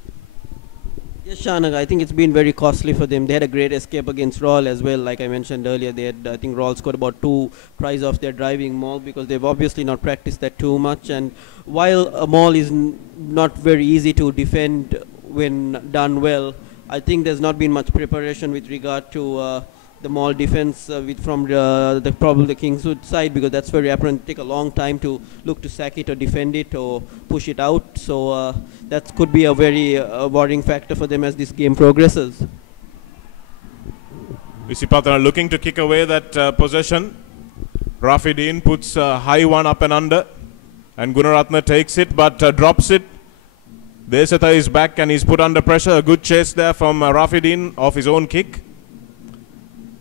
Yes, Shanak, I think it's been very costly for them. They had a great escape against Rawl as well. Like I mentioned earlier, they had, I think Rawl scored about 2 tries off their driving maul because they've obviously not practiced that too much. And while a maul is not very easy to defend when done well, I think there's not been much preparation with regard to the maul defense from probably the Kingswood side, because that's very apparent. Take a long time to look to sack it or defend it or push it out. So that could be a very worrying factor for them as this game progresses. Isipathana looking to kick away that possession. Rafidin puts a high one up and under, and Gunaratna takes it but drops it. Desata is back and he's put under pressure. A good chase there from Rafidin off his own kick.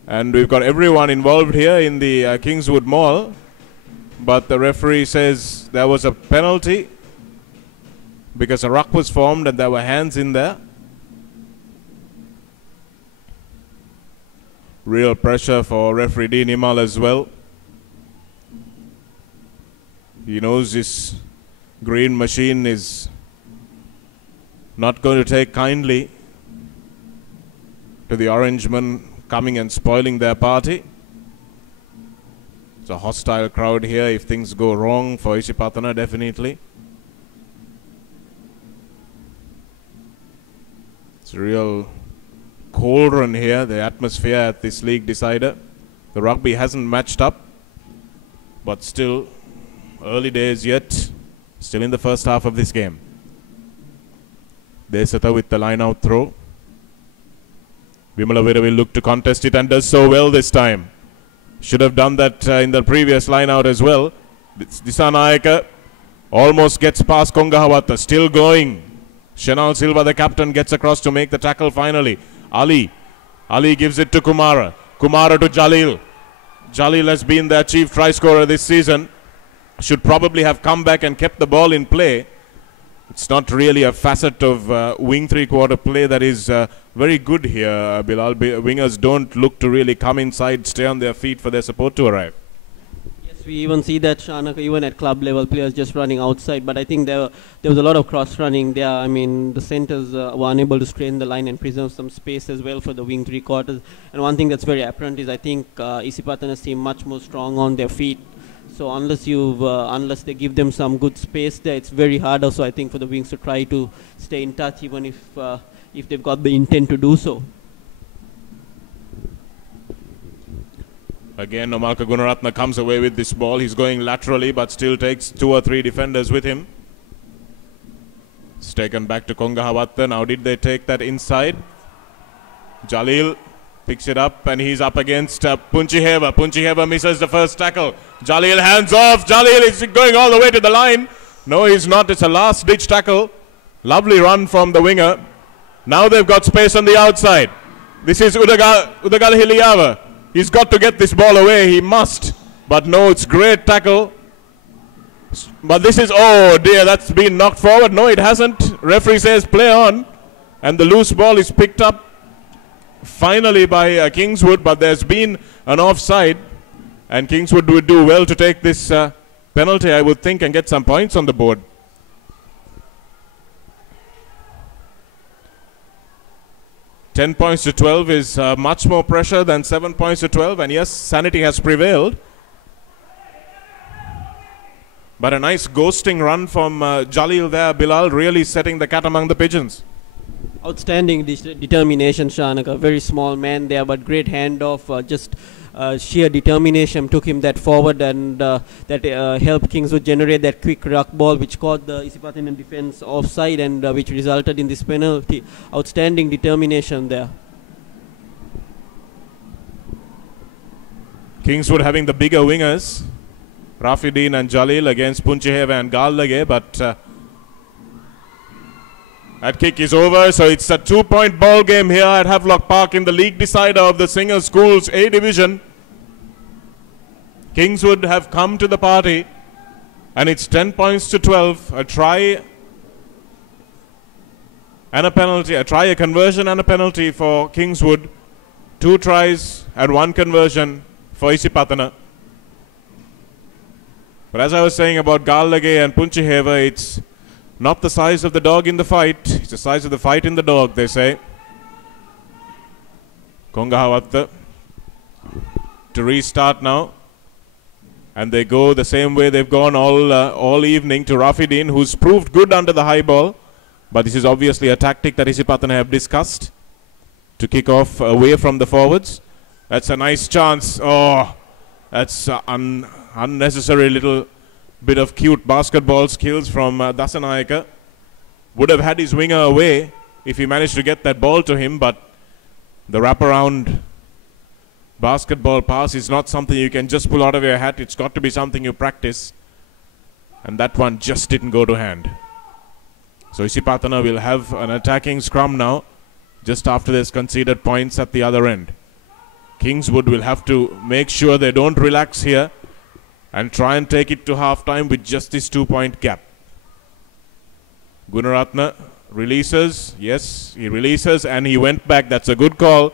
And we've got everyone involved here in the Kingswood Mall. But the referee says there was a penalty because a ruck was formed and there were hands in there. Real pressure for referee D. Nimal as well. He knows this green machine is not going to take kindly to the Orangemen coming and spoiling their party. It's a hostile crowd here if things go wrong for Isipathana, definitely. It's a real cauldron here, the atmosphere at this league decider. The rugby hasn't matched up, but still early days yet, still in the first half of this game. Desata with the line out throw. Vimalavira will look to contest it and does so well this time. Should have done that in the previous line out as well. Disanayaka almost gets past Kongahawata, still going. Shenal Silva, the captain, gets across to make the tackle finally. Ali gives it to Kumara. Kumara to Jalil. Jalil has been their chief try scorer this season. Should probably have come back and kept the ball in play. It's not really a facet of wing three-quarter play that is very good here, Bilal. Wingers don't look to really come inside, stay on their feet for their support to arrive. Yes, we even see that, Shanak, even at club level, players just running outside. But I think there was a lot of cross-running there. I mean, the centres were unable to strain the line and preserve some space as well for the wing three-quarters. And one thing that's very apparent is I think Isipathana seem much more strong on their feet. So unless they give them some good space there, it's very hard also, I think, for the wings to try to stay in touch, even if they've got the intent to do so. Again, Nomalka Gunaratna comes away with this ball. He's going laterally, but still takes 2 or 3 defenders with him. It's taken back to Kongahawatha. Now did they take that inside? Jalil picks it up and he's up against Punchiheva. Punchiheva misses the first tackle. Jalil hands off. Jalil is going all the way to the line. No, he's not. It's a last-ditch tackle. Lovely run from the winger. Now they've got space on the outside. This is Udagal Hiliava. He's got to get this ball away. He must. But no, it's great tackle. But this is, oh dear, that's been knocked forward. No, it hasn't. Referee says play on. And the loose ball is picked up finally by Kingswood, but there's been an offside, and Kingswood would do well to take this penalty, I would think, and get some points on the board. $10 points to 12 is much more pressure than 7 points to 12, and yes, sanity has prevailed. But a nice ghosting run from Jalil there, Bilal, really setting the cat among the pigeons. Outstanding determination, Shanak. A very small man there, but great handoff. Just sheer determination took him that forward, and that helped Kingswood generate that quick ruck ball, which caught the Isipathana defense offside, and which resulted in this penalty. Outstanding determination there. Kingswood having the bigger wingers, Rafidin and Jalil against Punchiheva and Gallage, but that kick is over, so it's a 2-point ball game here at Havelock Park in the league decider of the Singer Schools A Division. Kingswood have come to the party, and it's 10 points to 12. A try and a penalty, a conversion and a penalty for Kingswood 2 tries and 1 conversion for Isipathana. But as I was saying about Gallage and Punchiheva, it's not the size of the dog in the fight, it's the size of the fight in the dog, they say. Kongahavatta to restart now. And they go the same way they've gone all evening to Rafidin, who's proved good under the high ball. But this is obviously a tactic that Isipathana have discussed to kick off away from the forwards. That's a nice chance. Oh, that's unnecessary little bit of cute basketball skills from Dasanayaka. Would have had his winger away if he managed to get that ball to him, but the wraparound basketball pass is not something you can just pull out of your hat. It's got to be something you practice. And that one just didn't go to hand. So Isipathana will have an attacking scrum now, just after there's conceded points at the other end. Kingswood will have to make sure they don't relax here and try and take it to half-time with just this 2-point gap. Gunaratna releases. Yes, he releases and he went back. That's a good call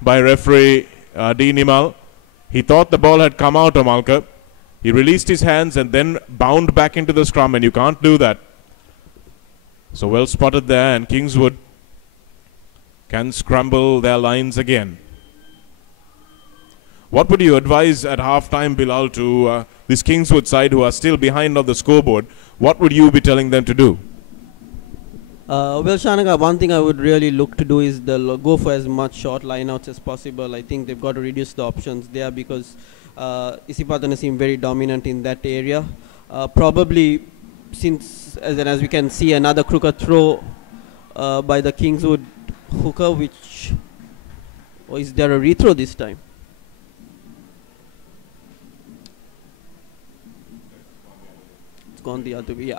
by referee D. Nimal. He thought the ball had come out of Malka. He released his hands and then bound back into the scrum, and you can't do that. So well spotted there, and Kingswood can scramble their lines again. What would you advise at half-time, Bilal, to this Kingswood side who are still behind on the scoreboard? What would you be telling them to do? Well, Shanaka, one thing I would really look to do is go for as much short lineouts as possible. I think they've got to reduce the options there because Isipathana seem very dominant in that area. Probably, since as we can see, another crooked throw by the Kingswood hooker, which, or is there a rethrow this time? Gone the other way.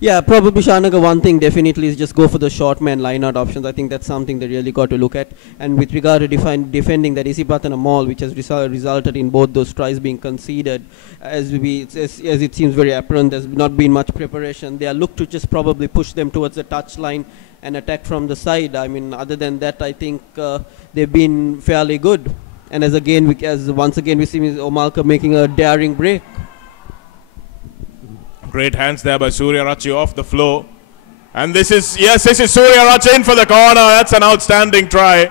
Yeah, probably Shanaka, one thing definitely is just go for the short man line out options. I think that's something they really got to look at. And with regard to defending that Isipathana maul, which has resulted in both those tries being conceded, as it seems very apparent, there's not been much preparation. They are looked to just probably push them towards the touch line and attack from the side. I mean, other than that, I think they've been fairly good. And once again we see Omalka making a daring break. Great hands there by Surya Rachi off the floor. And this is Surya Rachi in for the corner. That's an outstanding try.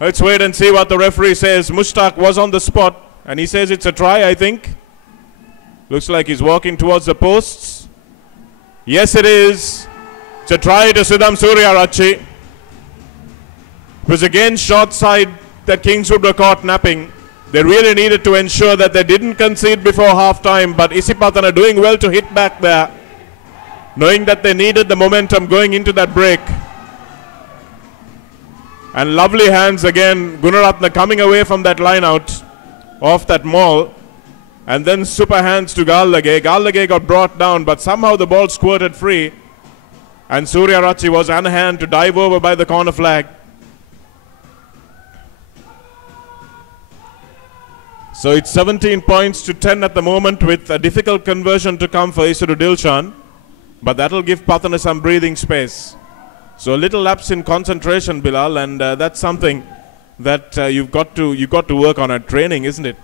Let's wait and see what the referee says. Mushtaq was on the spot and he says it's a try, I think. Looks like he's walking towards the posts. Yes, it is. It's a try to Siddham Surya Rachi. It was again short side that Kingswood were caught napping. They really needed to ensure that they didn't concede before half-time, but Isipathana doing well to hit back there, knowing that they needed the momentum going into that break. And lovely hands again, Gunaratna coming away from that line out, off that maul, and then super hands to Gallage. Gallage got brought down, but somehow the ball squirted free, and Surya Rachi was on hand to dive over by the corner flag. So it's 17 points to 10 at the moment, with a difficult conversion to come for Isuru Dilshan. But that'll give Pathana some breathing space. So a little lapse in concentration, Bilal, and that's something that you've got to work on at training, isn't it?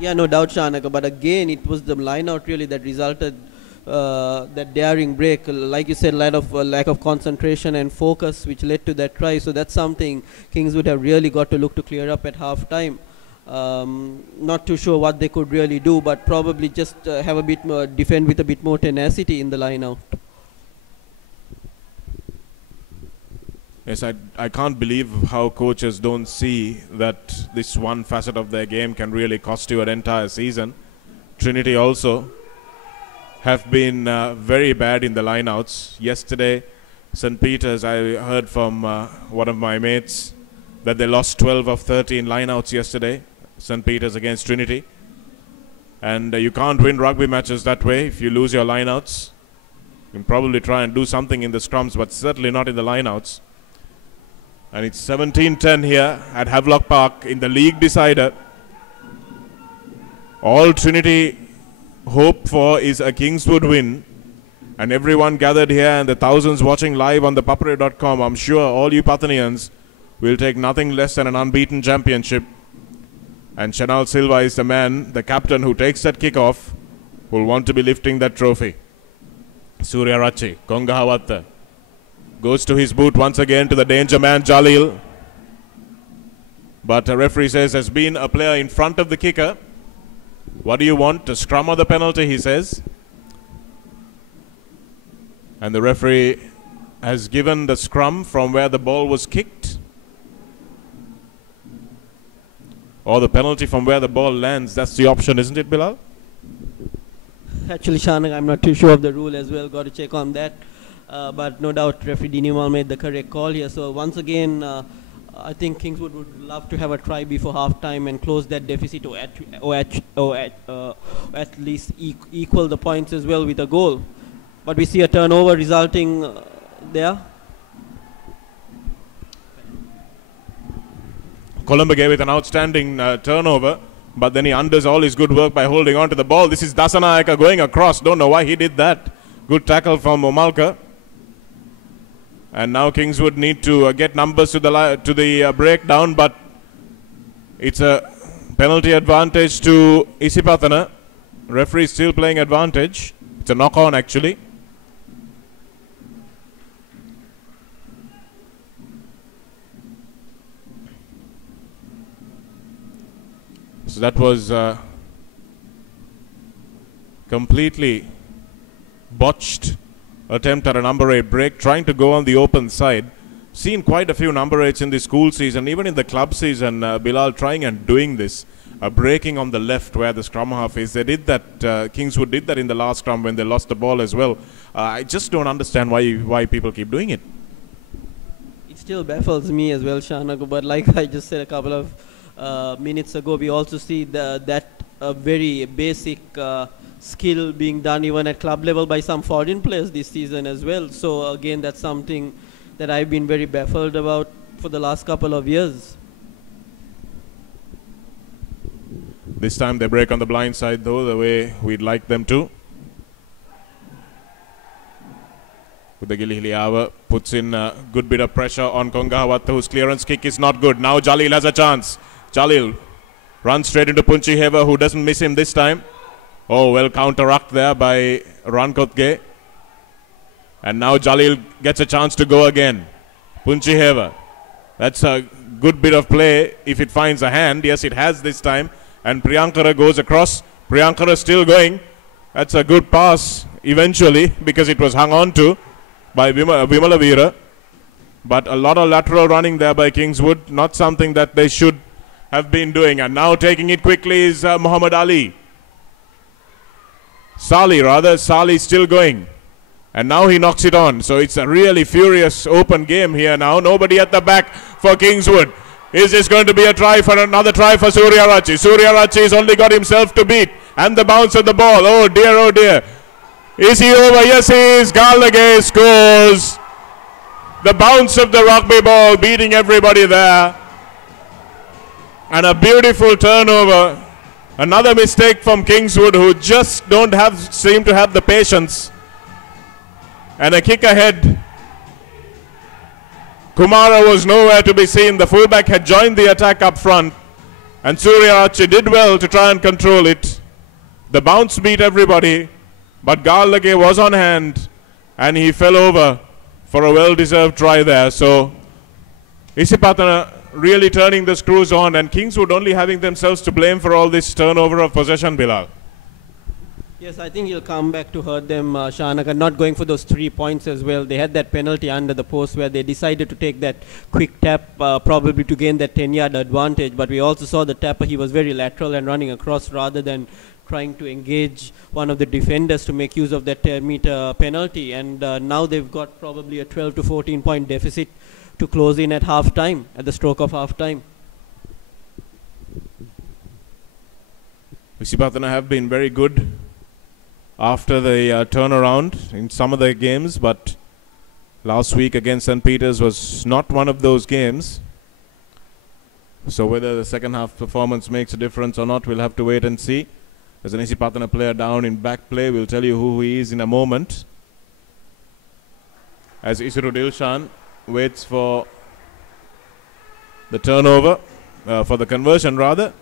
Yeah, no doubt, Shanaka. But again, it was the line out really that resulted that daring break. Like you said, lack of concentration and focus, which led to that try. So that's something Kings would have really got to look to clear up at half time. Not too sure what they could really do, but probably just have a bit more, defend with a bit more tenacity in the line out. Yes, I can't believe how coaches don't see that this one facet of their game can really cost you an entire season. Trinity also have been very bad in the lineouts. Yesterday, St. Peter's, I heard from one of my mates that they lost 12 of 13 lineouts yesterday. St. Peter's against Trinity. And you can't win rugby matches that way if you lose your lineouts. You can probably try and do something in the scrums, but certainly not in the lineouts. And it's 17-10 here at Havelock Park in the league decider. All Trinity hope for is a Kingswood win. And everyone gathered here and the thousands watching live on the papare.com, I'm sure all you Pathanians will take nothing less than an unbeaten championship. And Chanal Silva is the man, the captain, who takes that kickoff, who will want to be lifting that trophy. Surya Rachi, Kongahawatta, goes to his boot once again to the danger man Jalil. But a referee says has been a player in front of the kicker. What do you want? A scrum or the penalty, he says. And the referee has given the scrum from where the ball was kicked. Or the penalty from where the ball lands. That's the option, isn't it, Bilal? Actually, Shanak, I'm not too sure of the rule as well. Got to check on that. But no doubt, referee Dinimal made the correct call here. So once again, I think Kingswood would love to have a try before half-time and close that deficit or at least equal the points as well with a goal. But we see a turnover resulting there. Colombo gave it an outstanding turnover, but then he undoes all his good work by holding on to the ball. This is Dasanayaka going across. Don't know why he did that. Good tackle from Omalka. And now Kingswood need to get numbers to the breakdown, but it's a penalty advantage to Isipathana. Referee still playing advantage. It's a knock-on actually. So that was completely botched attempt at a number 8 break, trying to go on the open side. Seen quite a few number 8s in the school season, even in the club season, Bilal trying and doing this, breaking on the left where the scrum half is. They did that, Kingswood did that in the last scrum when they lost the ball as well. I just don't understand why people keep doing it. It still baffles me as well, Shanago, but like I just said a couple of minutes ago, we also see that very basic skill being done even at club level by some foreign players this season as well. So again, that's something that I've been very baffled about for the last couple of years. This time they break on the blind side though, the way we'd like them to. Udagili puts in a good bit of pressure on Kongahawatta, whose clearance kick is not good. Now Jalil has a chance. Jalil runs straight into Punchiheva, who doesn't miss him this time. Oh, well counteracted there by Rankotge. And now Jalil gets a chance to go again. Punchiheva. That's a good bit of play if it finds a hand. Yes, it has this time. And Priyankara goes across. Priyankara still going. That's a good pass eventually because it was hung on to by Vimalavira. But a lot of lateral running there by Kingswood. Not something that they should have been doing. And now taking it quickly is Muhammad Ali. Sali still going. And now he knocks it on. So it's a really furious open game here now. Nobody at the back for Kingswood. Is this going to be a try for another try for Surya Rachi? Surya Rachi has only got himself to beat. And the bounce of the ball. Oh dear, oh dear. Is he over? Yes, he is. Galagay scores. The bounce of the rugby ball beating everybody there. And a beautiful turnover. Another mistake from Kingswood, who just seem to have the patience. And a kick ahead. Kumara was nowhere to be seen. The fullback had joined the attack up front. And Surya Rachi did well to try and control it. The bounce beat everybody. But Galage was on hand. And he fell over for a well-deserved try there. So Isipathana really turning the screws on, and Kingswood only having themselves to blame for all this turnover of possession, Bilal. Yes, I think he'll come back to hurt them, Shanak, not going for those 3 points as well. They had that penalty under the post where they decided to take that quick tap, probably to gain that 10-yard advantage. But we also saw the tapper, he was very lateral and running across rather than trying to engage one of the defenders to make use of that 10-meter penalty. And now they've got probably a 12 to 14 point deficit to close in at half-time, at the stroke of half-time. Isipathana have been very good after the turnaround in some of their games, but last week against St. Peter's was not one of those games. So whether the second half performance makes a difference or not, we'll have to wait and see. There's an Isipathana player down in back play. We'll tell you who he is in a moment. As Isru Dilshan waits for The turnover for the conversion rather.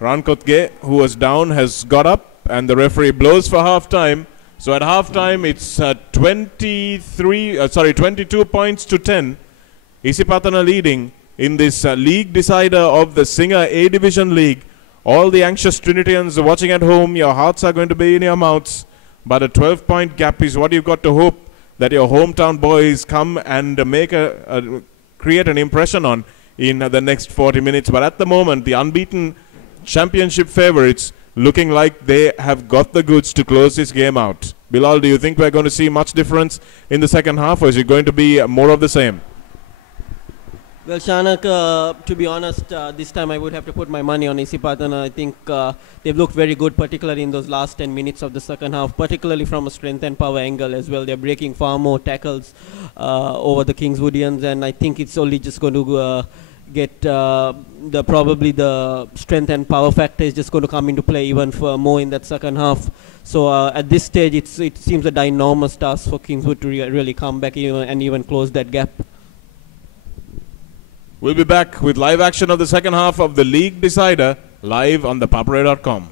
Rankotge, who was down, has got up and the referee blows for half time. So at half time it's 22 points to 10. Isipathana leading in this league decider of the Singer A Division League. All the anxious Trinitians watching at home, your hearts are going to be in your mouths. But a 12-point gap is what you've got to hope that your hometown boys come and make create an impression on in the next 40 minutes. But at the moment, the unbeaten championship favorites looking like they have got the goods to close this game out. Bilal, do you think we're going to see much difference in the second half, or is it going to be more of the same? Well, Shanak, to be honest, this time I would have to put my money on Isipathana. I think they've looked very good, particularly in those last 10 minutes of the second half, particularly from a strength and power angle as well. They're breaking far more tackles over the Kingswoodians, and I think it's only just going to get probably the strength and power factor is just going to come into play even for more in that second half. So at this stage, it seems a enormous task for Kingswood to really come back and even close that gap. We'll be back with live action of the second half of the league decider live on thepapare.com.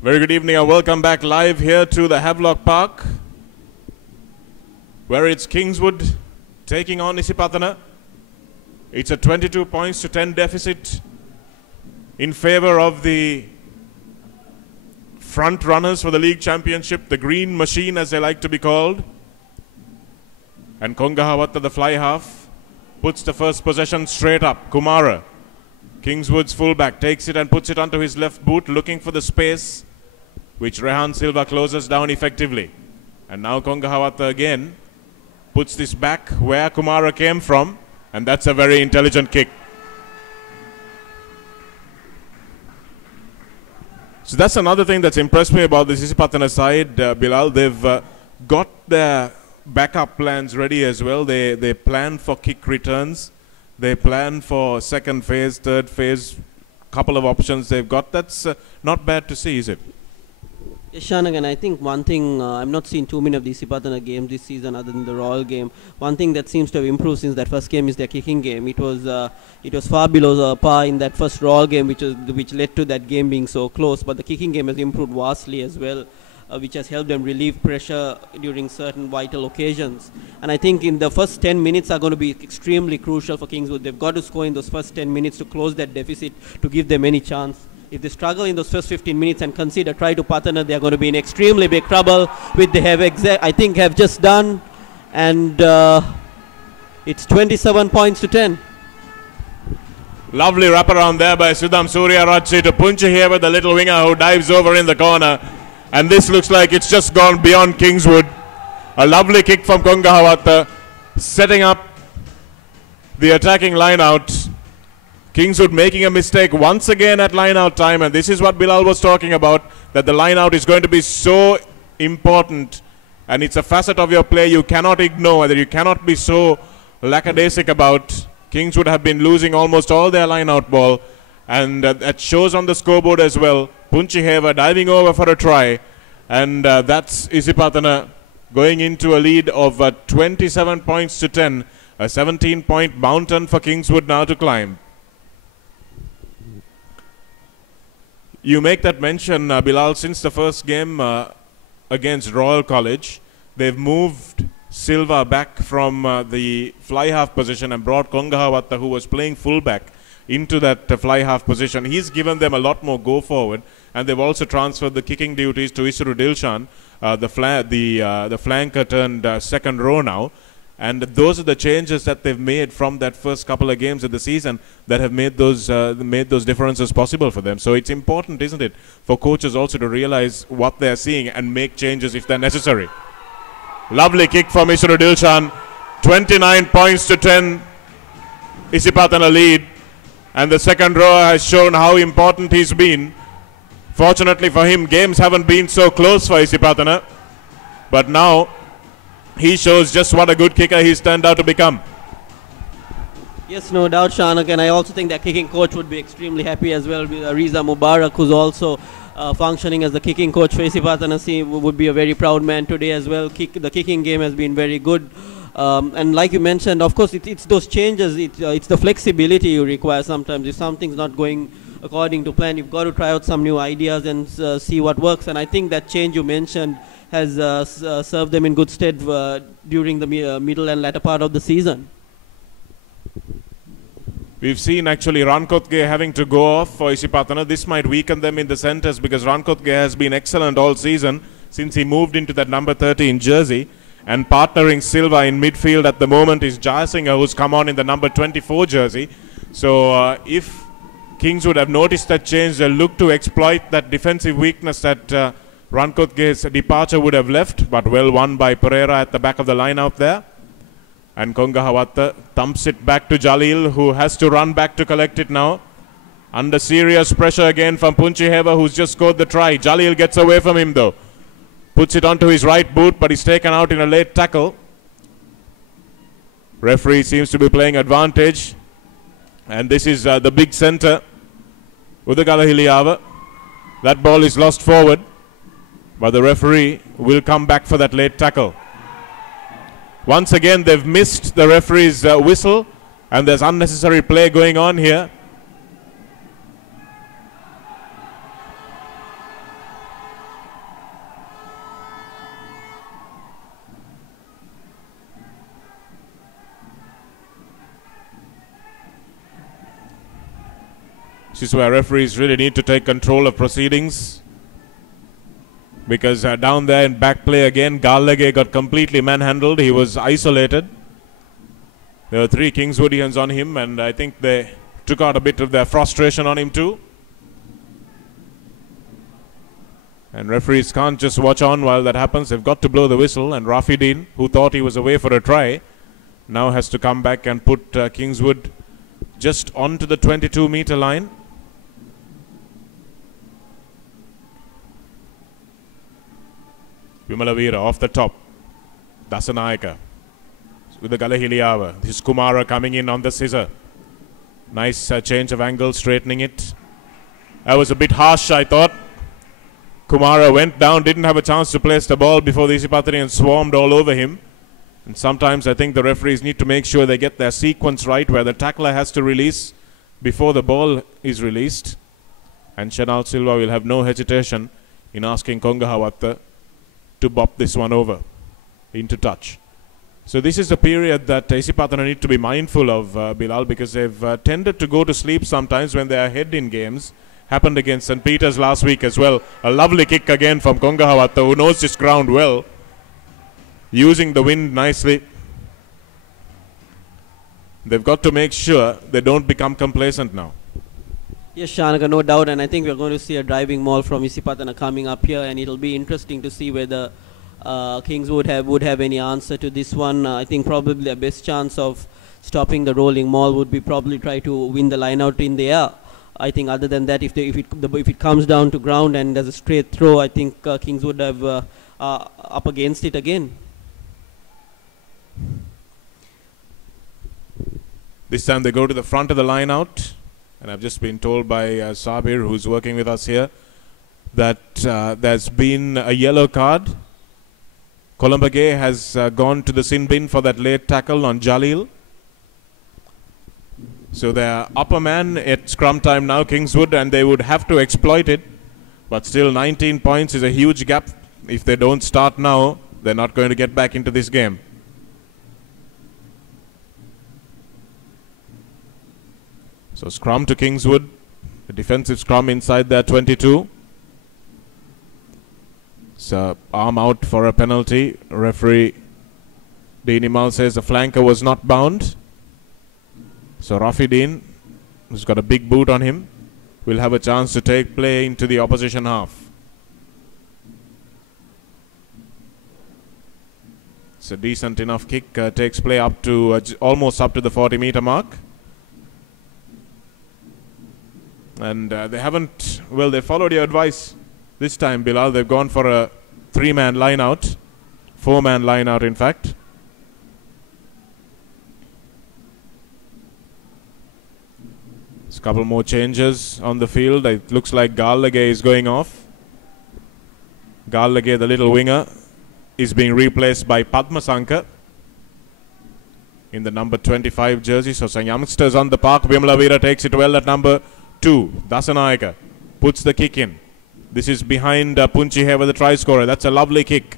Very good evening and welcome back live here to the Havelock Park, where it's Kingswood taking on Isipathana. It's a 22 points to 10 deficit in favor of the front runners for the league championship, the green machine as they like to be called. And Kongahawatta, the fly half, puts the first possession straight up. Kumara, Kingswood's fullback, takes it and puts it onto his left boot, looking for the space, which Rehan Silva closes down effectively. And now Kongahawatta again puts this back where Kumara came from, and that's a very intelligent kick. So that's another thing that's impressed me about this Isipathana side, Bilal. They've got their backup plans ready as well. They plan for kick returns. They plan for second phase, third phase, couple of options they've got. That's not bad to see, is it? Yes, Shanagan, I think one thing, I've not seen too many of the Isipathana games this season other than the Royal game. One thing that seems to have improved since that first game is their kicking game. It was far below par in that first Royal game, which led to that game being so close. But the kicking game has improved vastly as well, which has helped them relieve pressure during certain vital occasions. And I think in the first 10 minutes are going to be extremely crucial for Kingswood. They've got to score in those first 10 minutes to close that deficit, to give them any chance. If they struggle in those first 15 minutes and concede a try to Pathana, they are going to be in extremely big trouble, which they have just done. And it's 27 points to 10. Lovely wraparound there by Sudham Suryarachi to Puncha here with the little winger who dives over in the corner. And this looks like it's just gone beyond Kingswood. A lovely kick from Kongahawatta, setting up the attacking line out. Kingswood making a mistake once again at line out time, and this is what Bilal was talking about, that the line out is going to be so important, and it's a facet of your play you cannot ignore, that you cannot be so lackadaisic about. Kingswood have been losing almost all their line out ball, and that shows on the scoreboard as well. Punchiheva diving over for a try, and that's Isipathana going into a lead of 27 points to 10, a 17-point mountain for Kingswood now to climb. You make that mention, Bilal, since the first game against Royal College, they've moved Silva back from the fly half position and brought Kongahawatta, who was playing fullback, into that fly half position. He's given them a lot more go forward, and they've also transferred the kicking duties to Isuru Dilshan, the flanker turned second row now. And those are the changes that they've made from that first couple of games of the season that have made those differences possible for them. So it's important, isn't it, for coaches also to realize what they're seeing and make changes if they're necessary. Lovely kick from Isuru Dilshan. 29 points to 10. Isipathana lead. And the second row has shown how important he's been. Fortunately for him, games haven't been so close for Isipathana. But now he shows just what a good kicker he's turned out to become. Yes, no doubt, Shanak, and I also think that kicking coach would be extremely happy as well with Riza Mubarak, who's also functioning as the kicking coach for Isipathana. Would be a very proud man today as well. The kicking game has been very good. And like you mentioned, of course, it's those changes, it's the flexibility you require sometimes. If something's not going according to plan, you've got to try out some new ideas and see what works. And I think that change you mentioned has served them in good stead during the middle and latter part of the season. We've seen actually Rankotge having to go off for Isipathana. This might weaken them in the centres because Rankotge has been excellent all season since he moved into that number 13 jersey. And partnering Silva in midfield at the moment is Jayasinghe, who's come on in the number 24 jersey. So if Kings would have noticed that change, they'll look to exploit that defensive weakness that Rankotge's departure would have left, but well won by Pereira at the back of the line out there. And Kongahawatta thumps it back to Jalil, who has to run back to collect it now. Under serious pressure again from Punchiheva, who's just scored the try. Jalil gets away from him though. Puts it onto his right boot, but he's taken out in a late tackle. Referee seems to be playing advantage. And this is the big centre, Udagala Hiliava. That ball is lost forward, but the referee will come back for that late tackle. Once again, they've missed the referee's whistle, and there's unnecessary play going on here. This is where referees really need to take control of proceedings. Because down there in back play again, Gallagher got completely manhandled. He was isolated. There were 3 Kingswoodians on him, and I think they took out a bit of their frustration on him too. And referees can't just watch on while that happens. They've got to blow the whistle. And Rafideen, who thought he was away for a try, now has to come back and put Kingswood just onto the 22-meter line. Vimalavira off the top. Dasanayaka with the Galahiliava. This is Kumara coming in on the scissor. Nice change of angle, straightening it. That was a bit harsh, I thought. Kumara went down, didn't have a chance to place the ball before the Isipathanians swarmed all over him. And sometimes I think the referees need to make sure they get their sequence right, where the tackler has to release before the ball is released. And Chanal Silva will have no hesitation in asking Kongahawatta to bop this one over into touch. So this is a period that Isipathana need to be mindful of, Bilal, because they've tended to go to sleep sometimes when they are ahead in games. Happened against St. Peter's last week as well. A lovely kick again from Kongahawatta, who knows this ground well, using the wind nicely. They've got to make sure they don't become complacent now. Yes, Shanaka, no doubt, and I think we're going to see a driving maul from Isipathana coming up here, and it'll be interesting to see whether Kingswood would have any answer to this one. I think probably the best chance of stopping the rolling maul would be probably try to win the line out in the air. I think other than that, if it comes down to ground and there's a straight throw, I think Kings would have up against it again. This time they go to the front of the line out, and I've just been told by Sabir, who's working with us here, that there's been a yellow card. Columbagay has gone to the sin bin for that late tackle on Jalil. So they're upper man at scrum time now, Kingswood, and they would have to exploit it. But still 19 points is a huge gap. If they don't start now, they're not going to get back into this game. So scrum to Kingswood. A defensive scrum inside their 22. So arm out for a penalty. Referee Deenimal says the flanker was not bound. So Rafideen, who's got a big boot on him, will have a chance to take play into the opposition half. It's a decent enough kick, takes play up to almost up to the 40-meter mark. And they haven't, well, they followed your advice this time, Bilal. They've gone for a 3-man line out, 4-man line out in fact. A couple more changes on the field. It looks like Gallagher is going off. Gallagher, the little winger, is being replaced by Padmasankar in the number 25 jersey. So some youngsters on the park. Vimlavira takes it well at number 2. Dasanayaka puts the kick in. This is behind Punchiheva, the try scorer. That's a lovely kick.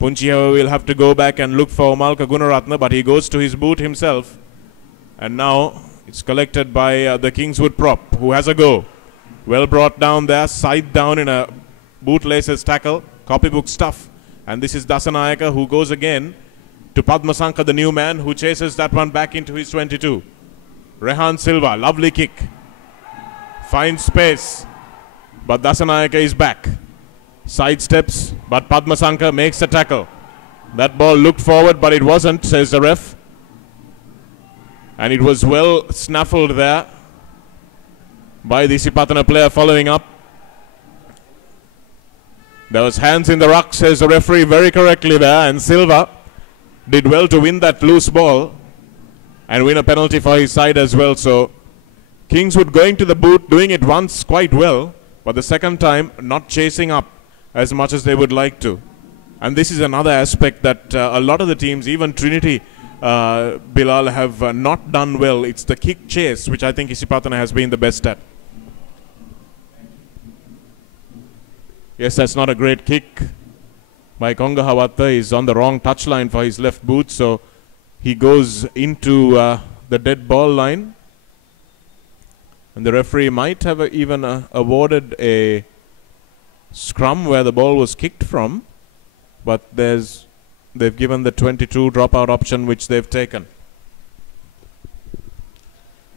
Punchiheva will have to go back and look for Omalka Gunaratna, but he goes to his boot himself. And now it's collected by the Kingswood prop, who has a go. Well brought down there, side down in a bootlaces tackle, copybook stuff. And this is Dasanayaka, who goes again to Padmasankar, the new man, who chases that one back into his 22. Rehan Silva, lovely kick. Finds space, but Dasanayaka is back. Side steps, but Padmasankar makes the tackle. That ball looked forward, but it wasn't, says the ref. And it was well snaffled there by the Isipathana player following up. There was hands in the ruck, says the referee very correctly there. And Silva did well to win that loose ball and win a penalty for his side as well. So Kingswood going to the boot, doing it once quite well, but the second time not chasing up as much as they would like to. And this is another aspect that a lot of the teams, even Trinity, Bilal, have not done well. It's the kick chase, which I think Isipathana has been the best at. Yes, that's not a great kick by Kongahawatta. He's on the wrong touchline for his left boot, so he goes into the dead ball line. And the referee might have even awarded a scrum where the ball was kicked from, but they've given the 22 dropout option which they've taken.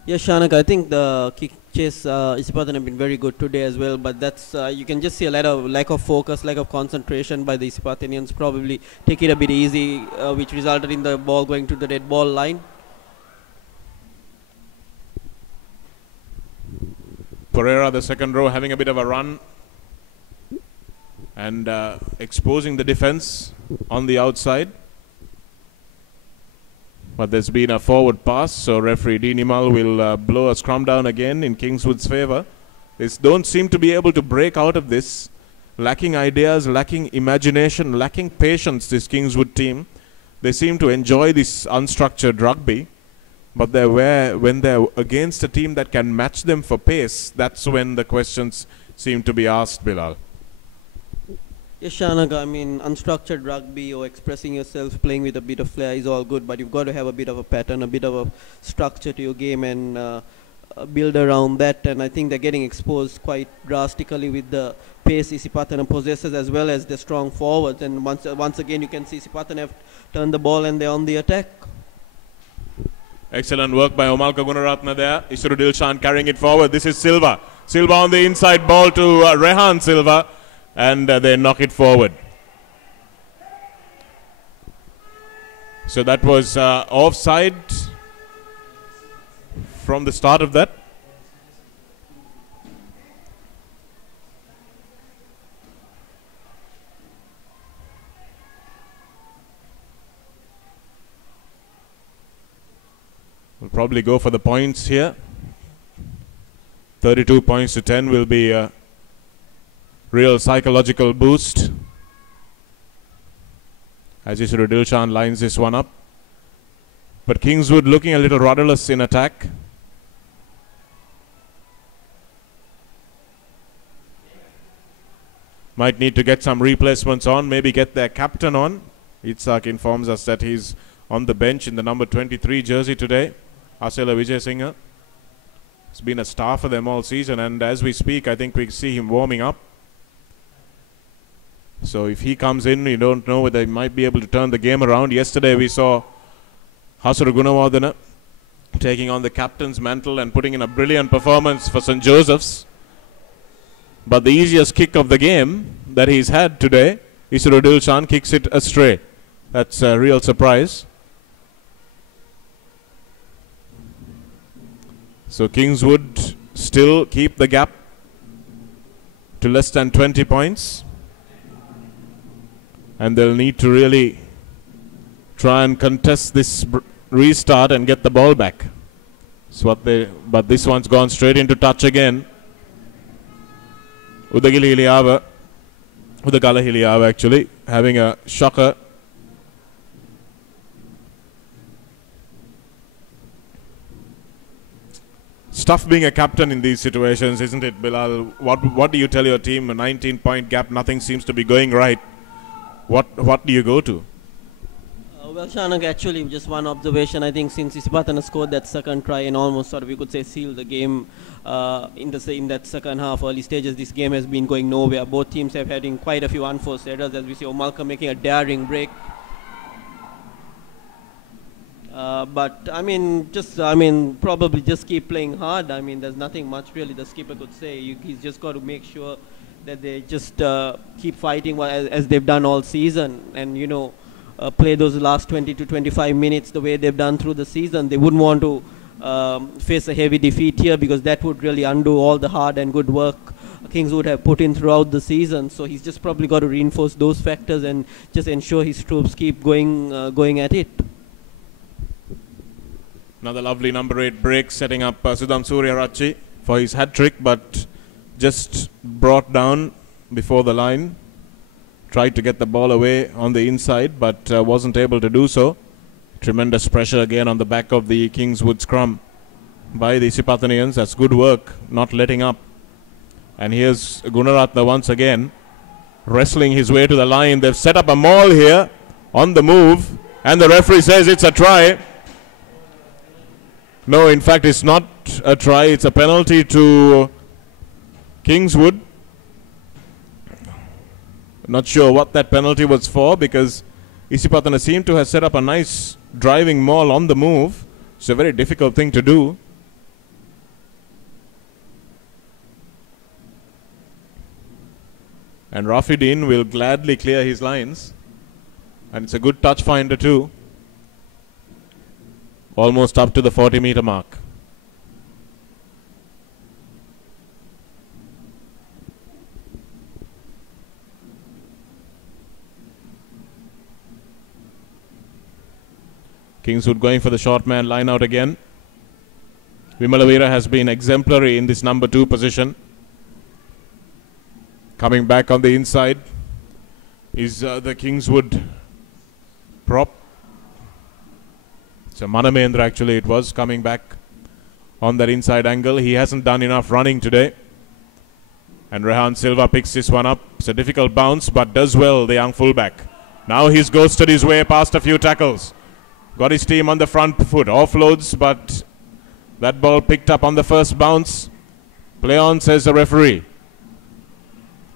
Yes, Shanak, I think the kick chase Isipathana have been very good today as well, but that's you can just see a lack of focus, lack of concentration by the Isipathanians. Probably take it a bit easy, which resulted in the ball going to the red ball line. Pereira, the second row, having a bit of a run and exposing the defense on the outside. But there's been a forward pass, so referee D. Nimal will blow a scrum down again in Kingswood's favour. They don't seem to be able to break out of this. Lacking ideas, lacking imagination, lacking patience, this Kingswood team. They seem to enjoy this unstructured rugby. But when they're against a team that can match them for pace, that's when the questions seem to be asked, Bilal. Yes, Shanak, I mean, unstructured rugby or expressing yourself, playing with a bit of flair is all good, but you've got to have a bit of a pattern, a bit of a structure to your game and build around that. And I think they're getting exposed quite drastically with the pace Isipathana possesses as well as the strong forwards. And once again, you can see Isipathana have turned the ball and they're on the attack. Excellent work by Omalka Gunaratna there. Isuru Dilshan carrying it forward. This is Silva. Silva on the inside ball to Rehan Silva. And they knock it forward. So that was offside from the start of that. We'll probably go for the points here. 32 points to 10 will be a real psychological boost as Isuru Dilshan lines this one up. But Kingswood looking a little rudderless in attack. Might need to get some replacements on, maybe get their captain on. Itzhak informs us that he's on the bench in the number 23 jersey today. Asela Vijay It's been a star for them all season, and as we speak, I think we see him warming up. So if he comes in, you don't know whether he might be able to turn the game around. Yesterday we saw Hasuru Gunawardena taking on the captain's mantle and putting in a brilliant performance for St. Joseph's. But the easiest kick of the game that he's had today, Isuru Dilshan kicks it astray. That's a real surprise. So Kingswood still keep the gap to less than 20 points. And they'll need to really try and contest this restart and get the ball back. But this one's gone straight into touch again. Udagala Hiliava actually having a shocker. It's tough being a captain in these situations, isn't it, Bilal? What do you tell your team? A 19-point gap, nothing seems to be going right. What do you go to? Well, Shanak, actually, just one observation. I think since Isipathana scored that second try and almost sort of, you could say, sealed the game in that second half, early stages, this game has been going nowhere. Both teams have had quite a few unforced errors, as we see Omalka making a daring break. But probably just keep playing hard. I mean, there's nothing much really the skipper could say. He's just got to make sure that they just keep fighting as they've done all season, and play those last 20 to 25 minutes the way they've done through the season. They wouldn't want to face a heavy defeat here, because that would really undo all the hard and good work Kingswood have put in throughout the season. So he's just probably got to reinforce those factors and just ensure his troops keep going at it. Another lovely number 8 break, setting up Sudham Suryarachi for his hat-trick, but just brought down before the line. Tried to get the ball away on the inside, but wasn't able to do so. Tremendous pressure again on the back of the Kingswood scrum by the Isipathanians. That's good work, not letting up. And here's Gunaratna once again, wrestling his way to the line. They've set up a maul here on the move, and the referee says it's a try. No, in fact, it's not not a try. It's a penalty to Kingswood. Not sure what that penalty was for, because Isipathana seemed to have set up a nice driving maul on the move. It's a very difficult thing to do. And Rafidin will gladly clear his lines. And it's a good touch finder too. Almost up to the 40-meter mark. Kingswood going for the short man line out again. Vimalavira has been exemplary in this number 2 position. Coming back on the inside is the Kingswood prop. So Manamendra actually it was coming back on that inside angle. He hasn't done enough running today. And Rehan Silva picks this one up. It's a difficult bounce, but does well, the young fullback. Now he's ghosted his way past a few tackles. Got his team on the front foot. Offloads, but that ball picked up on the first bounce. Play on, says the referee.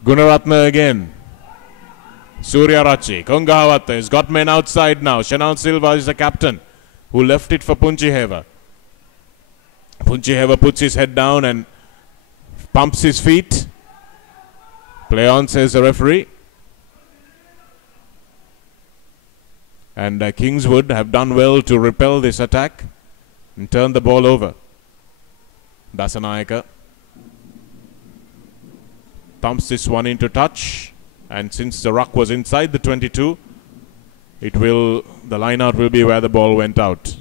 Gunaratna again. Surya Rachi. Kongahawatta has got men outside now. Shanal Silva is the captain who left it for Punchiheva. Punchiheva puts his head down and pumps his feet. Play on, says the referee. And Kingswood have done well to repel this attack and turn the ball over. Dasanayaka thumps this one into touch, and since the ruck was inside the 22, the line out will be where the ball went out.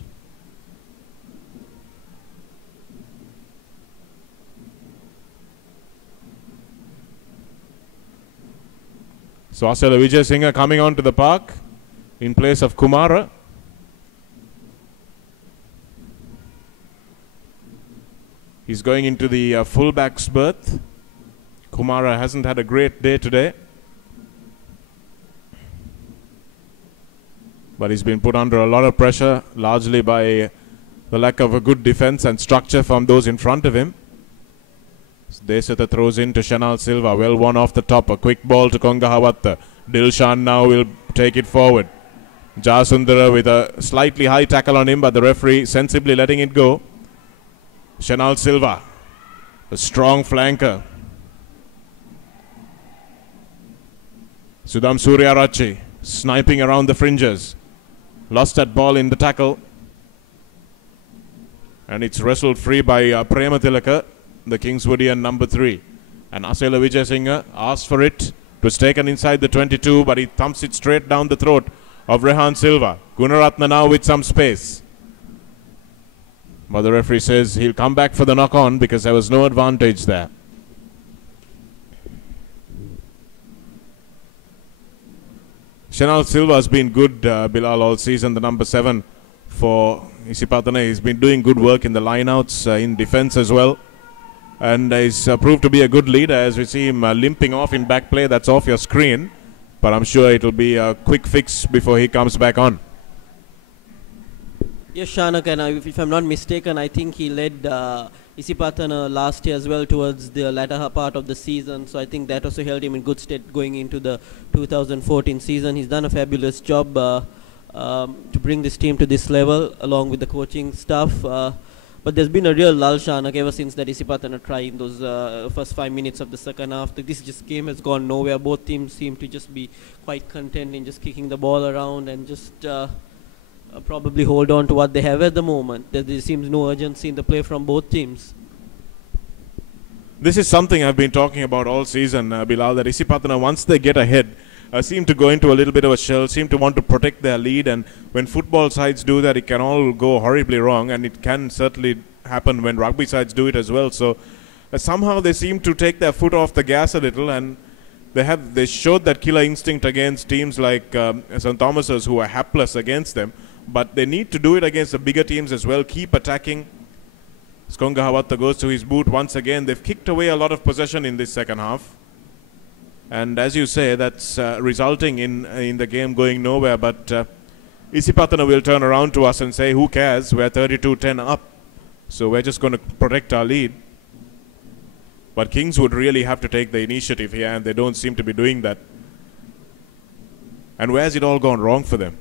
So Asela Vijay Singh coming on to the park in place of Kumara. He's going into the fullback's berth. Kumara hasn't had a great day today, but he's been put under a lot of pressure, largely by the lack of a good defense and structure from those in front of him. Desata throws in to Shanal Silva. Well won off the top. A quick ball to Kongahawatta. Dilshan now will take it forward. Jasundara with a slightly high tackle on him, but the referee sensibly letting it go. Shanal Silva, a strong flanker. Sudham Suryarachi sniping around the fringes. Lost that ball in the tackle. And it's wrestled free by Prematilaka, the Kingswoodian number 3. And Asela Vijay Singh asked for it. It was taken inside the 22, but he thumps it straight down the throat of Rehan Silva. Gunaratna now with some space. But the referee says he'll come back for the knock-on because there was no advantage there. Shanal Silva has been good, Bilal, all season, the number 7 for Isipathana. He's been doing good work in the lineouts, in defense as well. And he's proved to be a good leader as we see him limping off in back play. That's off your screen. But I'm sure it'll be a quick fix before he comes back on. Yes, Shanak, and if I'm not mistaken, I think he led Isipathana last year as well towards the latter part of the season. So I think that also held him in good state going into the 2014 season. He's done a fabulous job to bring this team to this level along with the coaching staff. But there's been a real lull, Shanak, ever since that Isipathana try in those first 5 minutes of the second half. This game has gone nowhere. Both teams seem to just be quite content in just kicking the ball around and just probably hold on to what they have at the moment. There seems no urgency in the play from both teams. This is something I've been talking about all season, Bilal, that Isipathana, once they get ahead, seem to go into a little bit of a shell, seem to want to protect their lead, and when football sides do that, it can all go horribly wrong, and it can certainly happen when rugby sides do it as well. So somehow they seem to take their foot off the gas a little, and they showed that killer instinct against teams like St. Thomas's, who are hapless against them, but they need to do it against the bigger teams as well. Keep attacking. Kongahawatta goes to his boot once again. They've kicked away a lot of possession in this second half. And as you say, that's resulting in the game going nowhere. But Isipathana will turn around to us and say, who cares? We're 32-10 up. So we're just going to protect our lead. But Kingswood really have to take the initiative here, and they don't seem to be doing that. And where's it all gone wrong for them?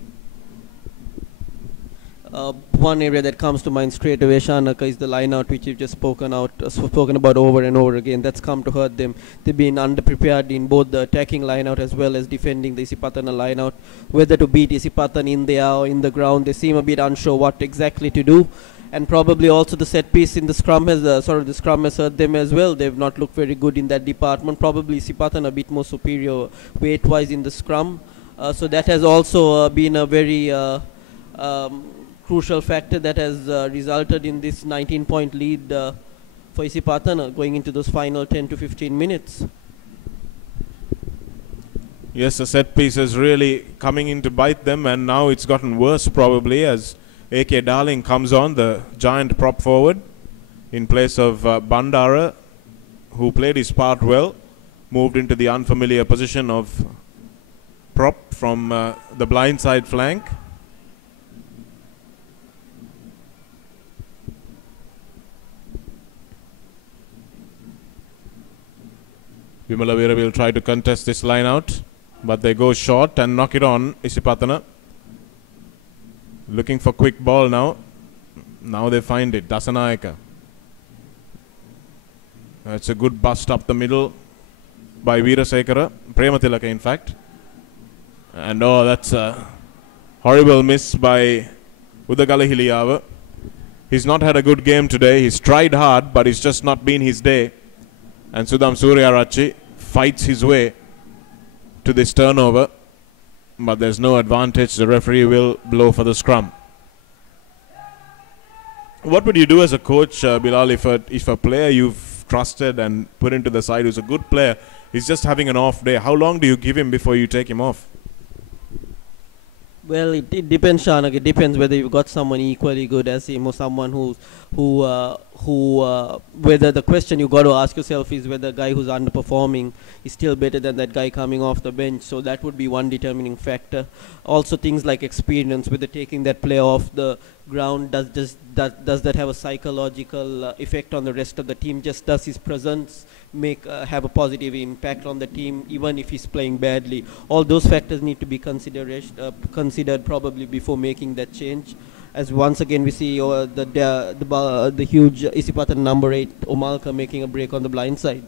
One area that comes to mind straight away, Shanaka, is the line-out which you've just spoken about over and over again. That's come to hurt them. They've been underprepared in both the attacking line-out as well as defending the Isipathana line-out. Whether to beat Isipathana in the air or in the ground, they seem a bit unsure what exactly to do. And probably also the set piece in the scrum has the scrum has hurt them as well. They've not looked very good in that department. Probably Isipathana a bit more superior weight-wise in the scrum. So that has also been a very crucial factor that has resulted in this 19-point lead for Isipathana going into those final 10 to 15 minutes. Yes, the set piece is really coming in to bite them, and now it's gotten worse probably as A.K. Darling comes on, the giant prop forward, in place of Bandara, who played his part well, moved into the unfamiliar position of prop from the blindside flank. Vimala Veera will try to contest this line out, but they go short and knock it on. Isipathana looking for quick ball now. Now they find it. Dasanayaka. It's a good bust up the middle by Veerasekara. Prematilaka, in fact. And oh, that's a horrible miss by Udagala Hiliyava. He's not had a good game today. He's tried hard, but it's just not been his day. And Sudham Suryarachi fights his way to this turnover, but there's no advantage. The referee will blow for the scrum. What would you do as a coach, Bilal, if a player you've trusted and put into the side who's a good player is just having an off day? How long do you give him before you take him off? Well, it depends, Shanak. It depends whether you've got someone equally good as him or someone whether the question you got to ask yourself is whether the guy who's underperforming is still better than that guy coming off the bench. So that would be one determining factor. Also things like experience, whether taking that player off the ground, does that have a psychological effect on the rest of the team? Just does his presence have a positive impact on the team even if he's playing badly? All those factors need to be considered probably before making that change. As once again we see the huge Isipathana number 8 Omalka making a break on the blind side.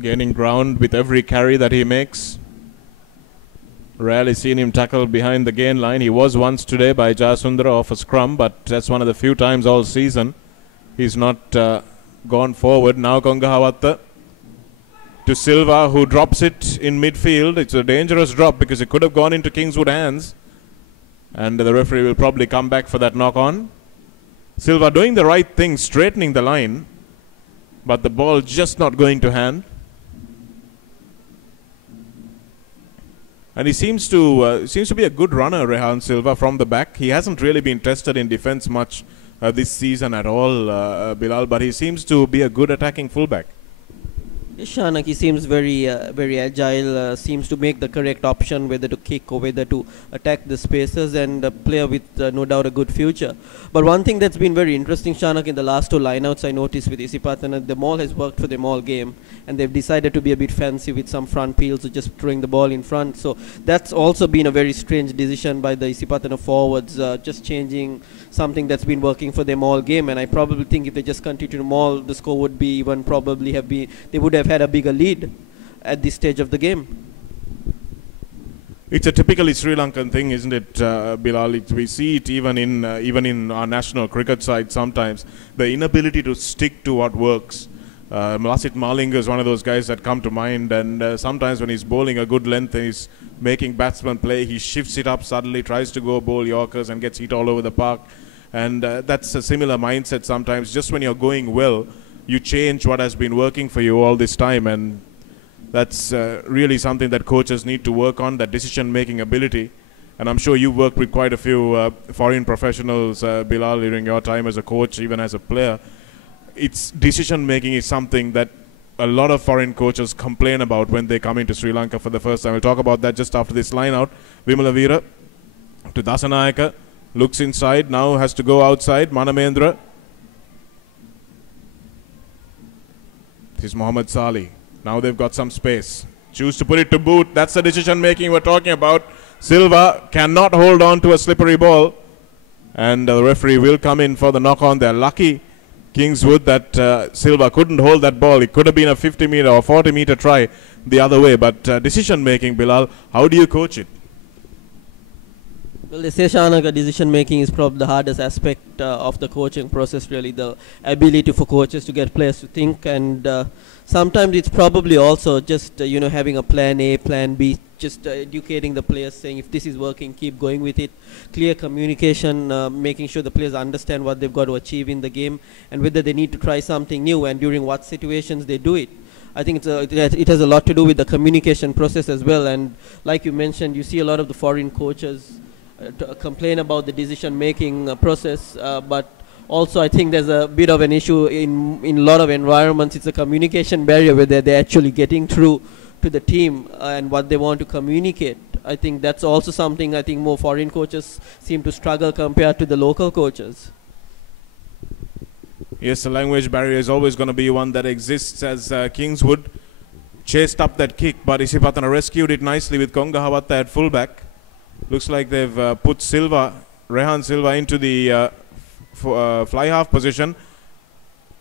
Gaining ground with every carry that he makes. Rarely seen him tackle behind the gain line. He was once today by Jayasundara off a scrum, but that's one of the few times all season he's not gone forward. Now Kongahawatta to Silva, who drops it in midfield. It's a dangerous drop because it could have gone into Kingswood hands, and the referee will probably come back for that knock on. Silva doing the right thing, straightening the line, but the ball just not going to hand. And he seems to be a good runner, Rehan Silva, from the back. He hasn't really been tested in defense much this season at all, Bilal, but he seems to be a good attacking fullback. Shanak, he seems very agile, seems to make the correct option whether to kick or whether to attack the spaces, and a player with no doubt a good future. But one thing that's been very interesting, Shanak, in the last two lineouts I noticed with Isipathana, the maul has worked for them all game, and they've decided to be a bit fancy with some front peels or just throwing the ball in front. So that's also been a very strange decision by the Isipathana forwards, just changing something that's been working for them all game. And I probably think if they just continue to maul, the score would be even probably have been, they would have had a bigger lead at this stage of the game. It's a typically Sri Lankan thing, isn't it, Bilal? We see it even in our national cricket side sometimes. The inability to stick to what works. Lasit Malinga is one of those guys that come to mind, and sometimes when he's bowling a good length and he's making batsmen play, he shifts it up suddenly, tries to go bowl Yorkers and gets hit all over the park. And that's a similar mindset sometimes. Just when you're going well, you change what has been working for you all this time, and that's really something that coaches need to work on, that decision-making ability. And I'm sure you've worked with quite a few foreign professionals, Bilal, during your time as a coach, even as a player. It's decision-making is something that a lot of foreign coaches complain about when they come into Sri Lanka for the first time. We'll talk about that just after this line out. Vimala Veera to Dasanayaka. Looks inside, now has to go outside. Manamendra. This is Mohammad Salih. Now they've got some space. Choose to put it to boot. That's the decision making we're talking about. Silva cannot hold on to a slippery ball. And the referee will come in for the knock on. They're lucky, Kingswood, that Silva couldn't hold that ball. It could have been a 50-meter or 40-meter try the other way. But decision making, Bilal, how do you coach it? Well, they say, Shanaka, decision making is probably the hardest aspect of the coaching process, really, the ability for coaches to get players to think. And sometimes it's probably also just, having a plan A, plan B, just educating the players, saying if this is working, keep going with it. Clear communication, making sure the players understand what they've got to achieve in the game and whether they need to try something new and during what situations they do it. I think it has a lot to do with the communication process as well. And like you mentioned, you see a lot of the foreign coaches complain about the decision-making process, but also I think there's a bit of an issue in a lot of environments. It's a communication barrier where they're actually getting through to the team and what they want to communicate. I think that's also something I think more foreign coaches seem to struggle compared to the local coaches. Yes, the language barrier is always going to be one that exists, as Kingswood chased up that kick, but Isipathana rescued it nicely with Konga Hawatta at fullback. Looks like they've put Rehan Silva into the fly half position,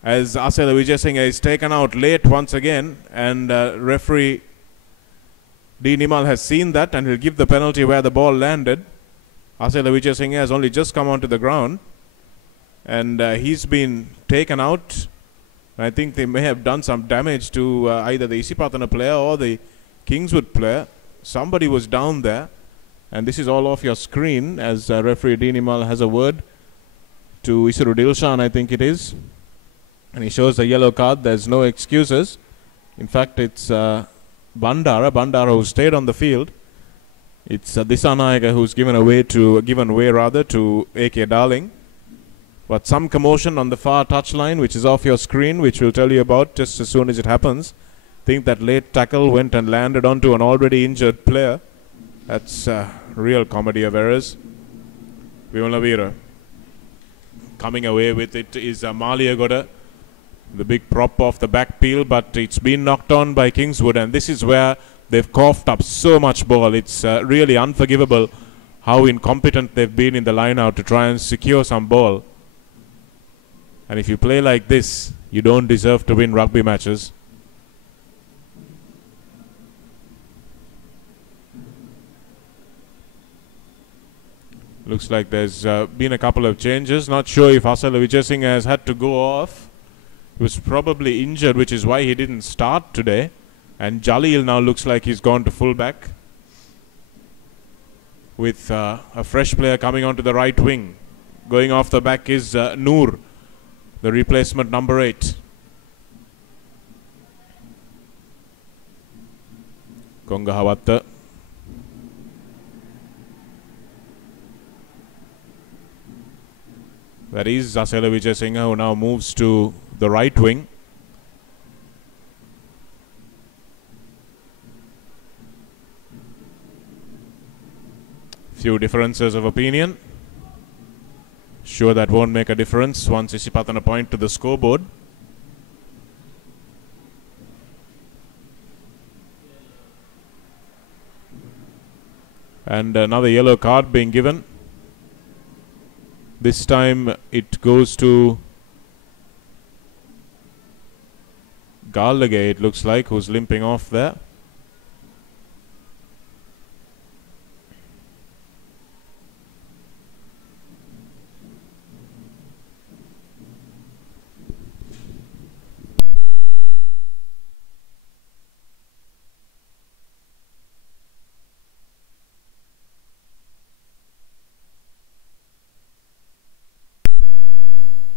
as Asela Vijayasinghe is taken out late once again, and referee D. Nimal has seen that and he'll give the penalty where the ball landed. Asela Vijayasinghe has only just come onto the ground and he's been taken out. I think they may have done some damage to either the Isipathana player or the Kingswood player. Somebody was down there. And this is all off your screen, as referee D. Nimal has a word to Isuru Dilshan, I think it is. And he shows the yellow card. There's no excuses. In fact, it's Bandara who stayed on the field. It's Disanayaka who's given way to A.K. Darling. But some commotion on the far touchline, which is off your screen, which we'll tell you about just as soon as it happens. I think that late tackle went and landed onto an already injured player. That's real comedy of errors. Vimalavira. Coming away with it is Maliagoda, the big prop off the back peel, but it's been knocked on by Kingswood, and this is where they've coughed up so much ball. It's really unforgivable how incompetent they've been in the line out to try and secure some ball. And if you play like this, you don't deserve to win rugby matches. Looks like there's been a couple of changes. Not sure if Asela Vijayasinghe has had to go off. He was probably injured, which is why he didn't start today. And Jalil now looks like he's gone to fullback, with a fresh player coming onto the right wing. Going off the back is Noor, the replacement number 8. Konga Hawatta. That is Asela Vijayasinghe, who now moves to the right wing. Few differences of opinion. Sure, that won't make a difference once Isipathana point to the scoreboard. And another yellow card being given. This time it goes to Garlage, it looks like, who's limping off there.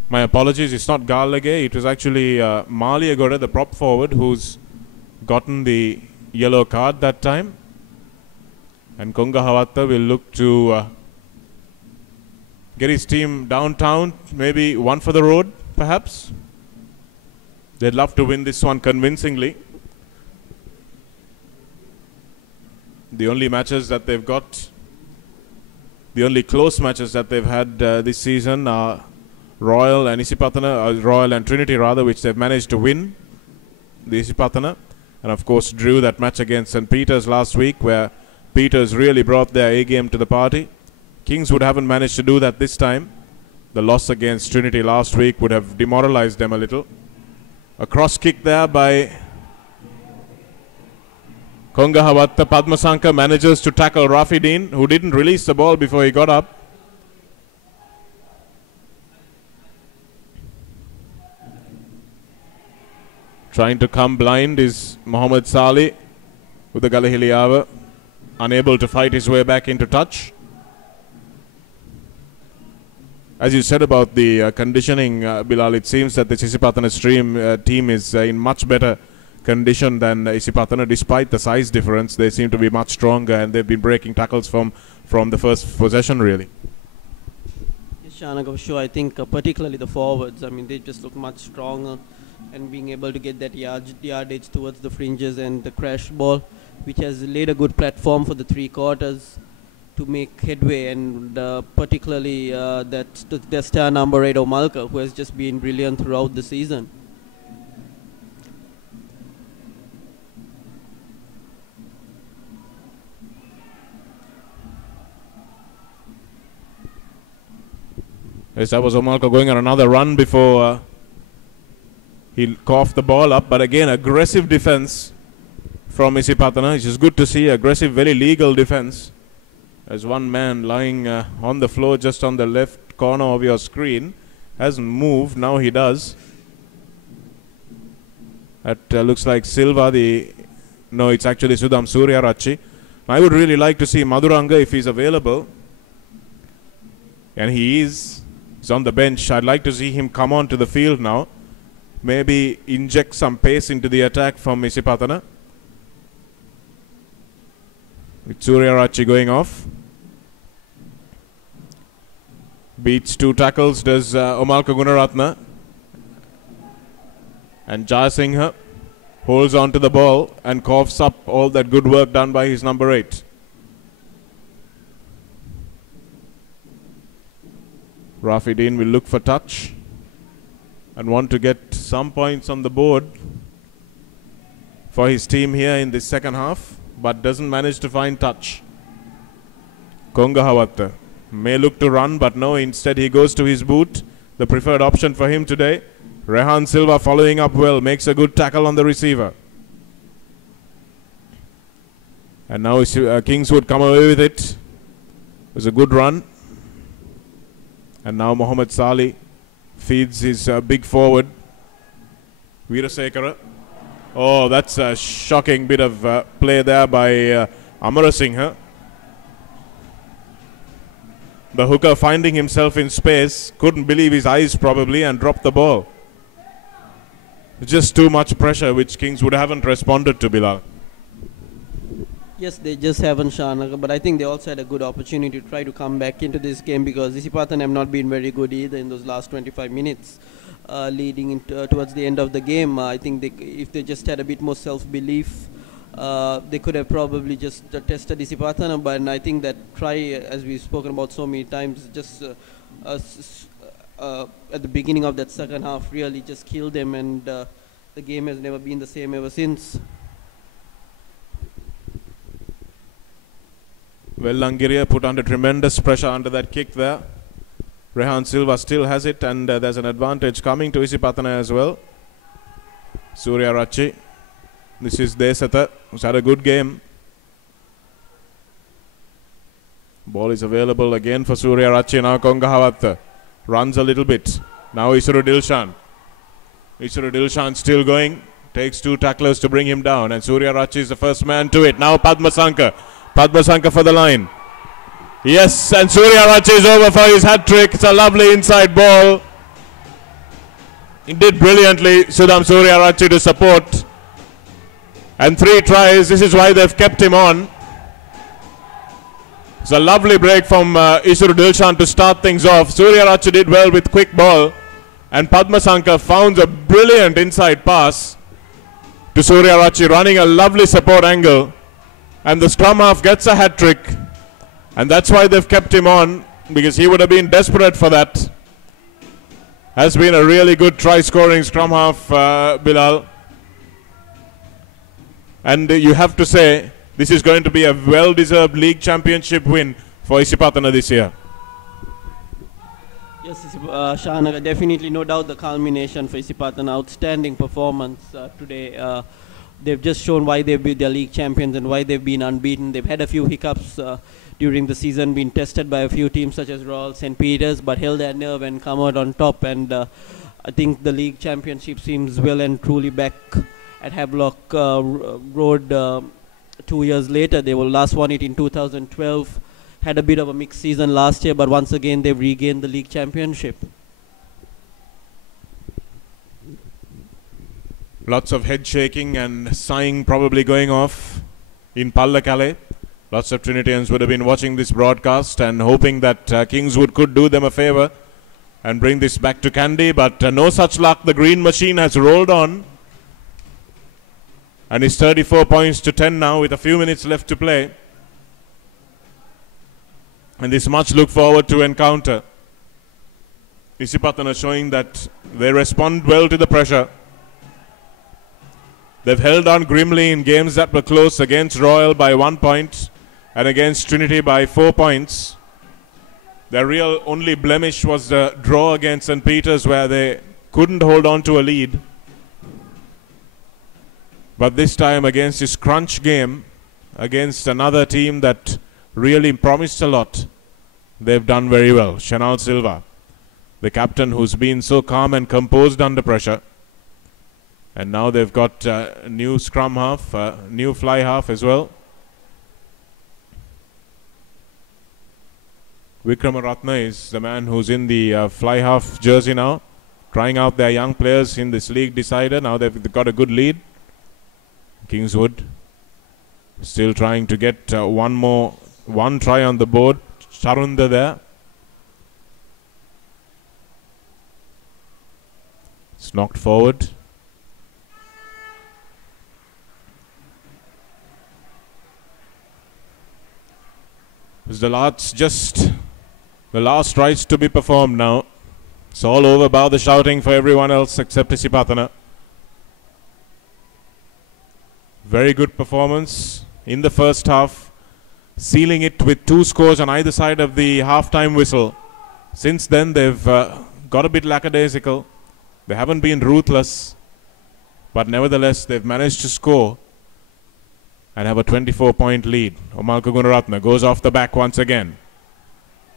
My apologies, it's not Garlage, it was actually Maliagoda, the prop forward, who's gotten the yellow card that time. And Konga Hawatta will look to get his team downtown, maybe one for the road, perhaps. They'd love to win this one convincingly. The only matches that they've got The only close matches that they've had this season are Royal and Isipathana, Royal and Trinity rather, which they've managed to win, the Isipathana, and of course drew that match against St. Peter's last week, where Peters really brought their A game to the party. Kingswood haven't managed to do that this time. The loss against Trinity last week would have demoralized them a little. A cross kick there by Kongahawatta. Padmasankar manages to tackle Rafideen, who didn't release the ball before he got up. Trying to come blind is Mohammad Salih with the Galahiliava, unable to fight his way back into touch. As you said about the conditioning, Bilal, it seems that the Isipathana team is in much better condition than Isipathana. Despite the size difference, they seem to be much stronger, and they've been breaking tackles from the first possession, really. Yes, Shanak, for sure. I think particularly the forwards, I mean, they just look much stronger, and being able to get that yardage towards the fringes and the crash ball, which has laid a good platform for the three quarters to make headway, and particularly their star number 8 Omalka, who has just been brilliant throughout the season. Yes, that was Omalka going on another run before he coughed the ball up, but again aggressive defense from Isipathana. It's just good to see aggressive, very legal defense. As one man lying on the floor just on the left corner of your screen hasn't moved. Now he does. That looks like Silva. No, it's actually Sudham Suryarachi. I would really like to see Madhuranga if he's available. And he is. He's on the bench. I'd like to see him come on to the field now. Maybe inject some pace into the attack from Isipathana. With Suryarachi going off. Beats 2 tackles does Omalka Gunaratna. And Jayasinghe holds on to the ball and coughs up all that good work done by his number 8. Rafideen will look for touch and want to get some points on the board for his team here in this second half, but doesn't manage to find touch. Kongahawatta may look to run, but no, instead he goes to his boot, the preferred option for him today. Rehan Silva following up well, makes a good tackle on the receiver. And now Kingswood come away with it. It was a good run. And now Mohammad Salih feeds his big forward, Veerasekara. Oh, that's a shocking bit of play there by Amarasinghe. The hooker finding himself in space, couldn't believe his eyes probably, and dropped the ball. Just too much pressure, which Kingswood haven't responded to, Bilal. Yes, they just haven't, Shanaga, but I think they also had a good opportunity to try to come back into this game, because Isipathana have not been very good either in those last 25 minutes leading into, towards the end of the game. I think if they just had a bit more self-belief, they could have probably just tested Isipathana, but I think that try, as we've spoken about so many times, just at the beginning of that second half really just killed them, and the game has never been the same ever since. Well, Langiria put under tremendous pressure under that kick there. Rehan Silva still has it, and there's an advantage coming to Isipathana as well. Suryarachi. This is Desatha, who's had a good game. Ball is available again for Suryarachi. Now Kongahawatta runs a little bit. Now Isuru Dilshan. Isuru Dilshan still going. Takes 2 tacklers to bring him down, and Suryarachi is the first man to it. Now Padmasankar. Padmasankar for the line. Yes, and Suryarachi is over for his hat-trick. It's a lovely inside ball. He did brilliantly, Sudham Suryarachi, to support. And 3 tries. This is why they've kept him on. It's a lovely break from Isuru Dilshan to start things off. Suryarachi did well with quick ball. And Padmasankar found a brilliant inside pass to Suryarachi, running a lovely support angle. And the scrum half gets a hat-trick. And that's why they've kept him on, because he would have been desperate for that. Has been a really good try-scoring scrum half, Bilal. And you have to say, this is going to be a well-deserved league championship win for Isipathana this year. Yes, Shahanaga, definitely, no doubt the culmination for Isipathana. Outstanding performance today. They've just shown why they've been their league champions and why they've been unbeaten. They've had a few hiccups during the season, been tested by a few teams such as Royal St. Peters, but held their nerve and come out on top. And I think the league championship seems well and truly back at Havelock Road 2 years later. They will last won it in 2012. Had a bit of a mixed season last year, but once again they've regained the league championship. Lots of head shaking and sighing probably going off in Pallakale. Lots of Trinitians would have been watching this broadcast and hoping that Kingswood could do them a favour and bring this back to Kandy, but no such luck. The green machine has rolled on and is 34 points to 10 now with a few minutes left to play. And this much look forward to encounter. Isipathana showing that they respond well to the pressure. They've held on grimly in games that were close, against Royal by 1 point and against Trinity by 4 points. Their real only blemish was the draw against St. Peters, where they couldn't hold on to a lead. But this time against this crunch game, against another team that really promised a lot, they've done very well. Chanel Silva, the captain who's been so calm and composed under pressure. And now they've got a new scrum half, new fly half as well. Vikramaratne is the man who's in the fly half jersey now, trying out their young players in this league decider. Now they've got a good lead. Kingswood still trying to get one try on the board. Charunda there. It's knocked forward. It's the last rites to be performed now. It's all over. Bow the shouting for everyone else except Isipathana. Very good performance in the first half, sealing it with 2 scores on either side of the half-time whistle. Since then they've got a bit lackadaisical. They haven't been ruthless, but nevertheless they've managed to score and have a 24-point lead. Omalka Gunaratna goes off the back once again.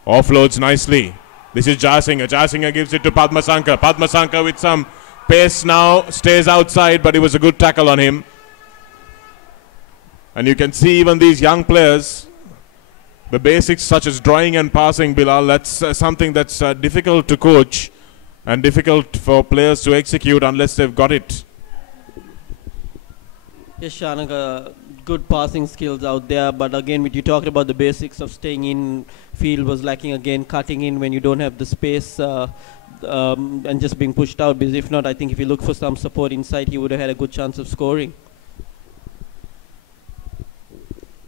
Offloads nicely. This is Jayasinghe. Jayasinghe gives it to Padmasankar. Padmasankar with some pace now. Stays outside, but it was a good tackle on him. And you can see even these young players, the basics such as drawing and passing, Bilal, that's something that's difficult to coach and difficult for players to execute unless they've got it. Yes, Shahanaga, good passing skills out there, but again, when you talked about the basics of staying in field was lacking again, cutting in when you don't have the space and just being pushed out, because if not, I think if you look for some support inside, he would have had a good chance of scoring.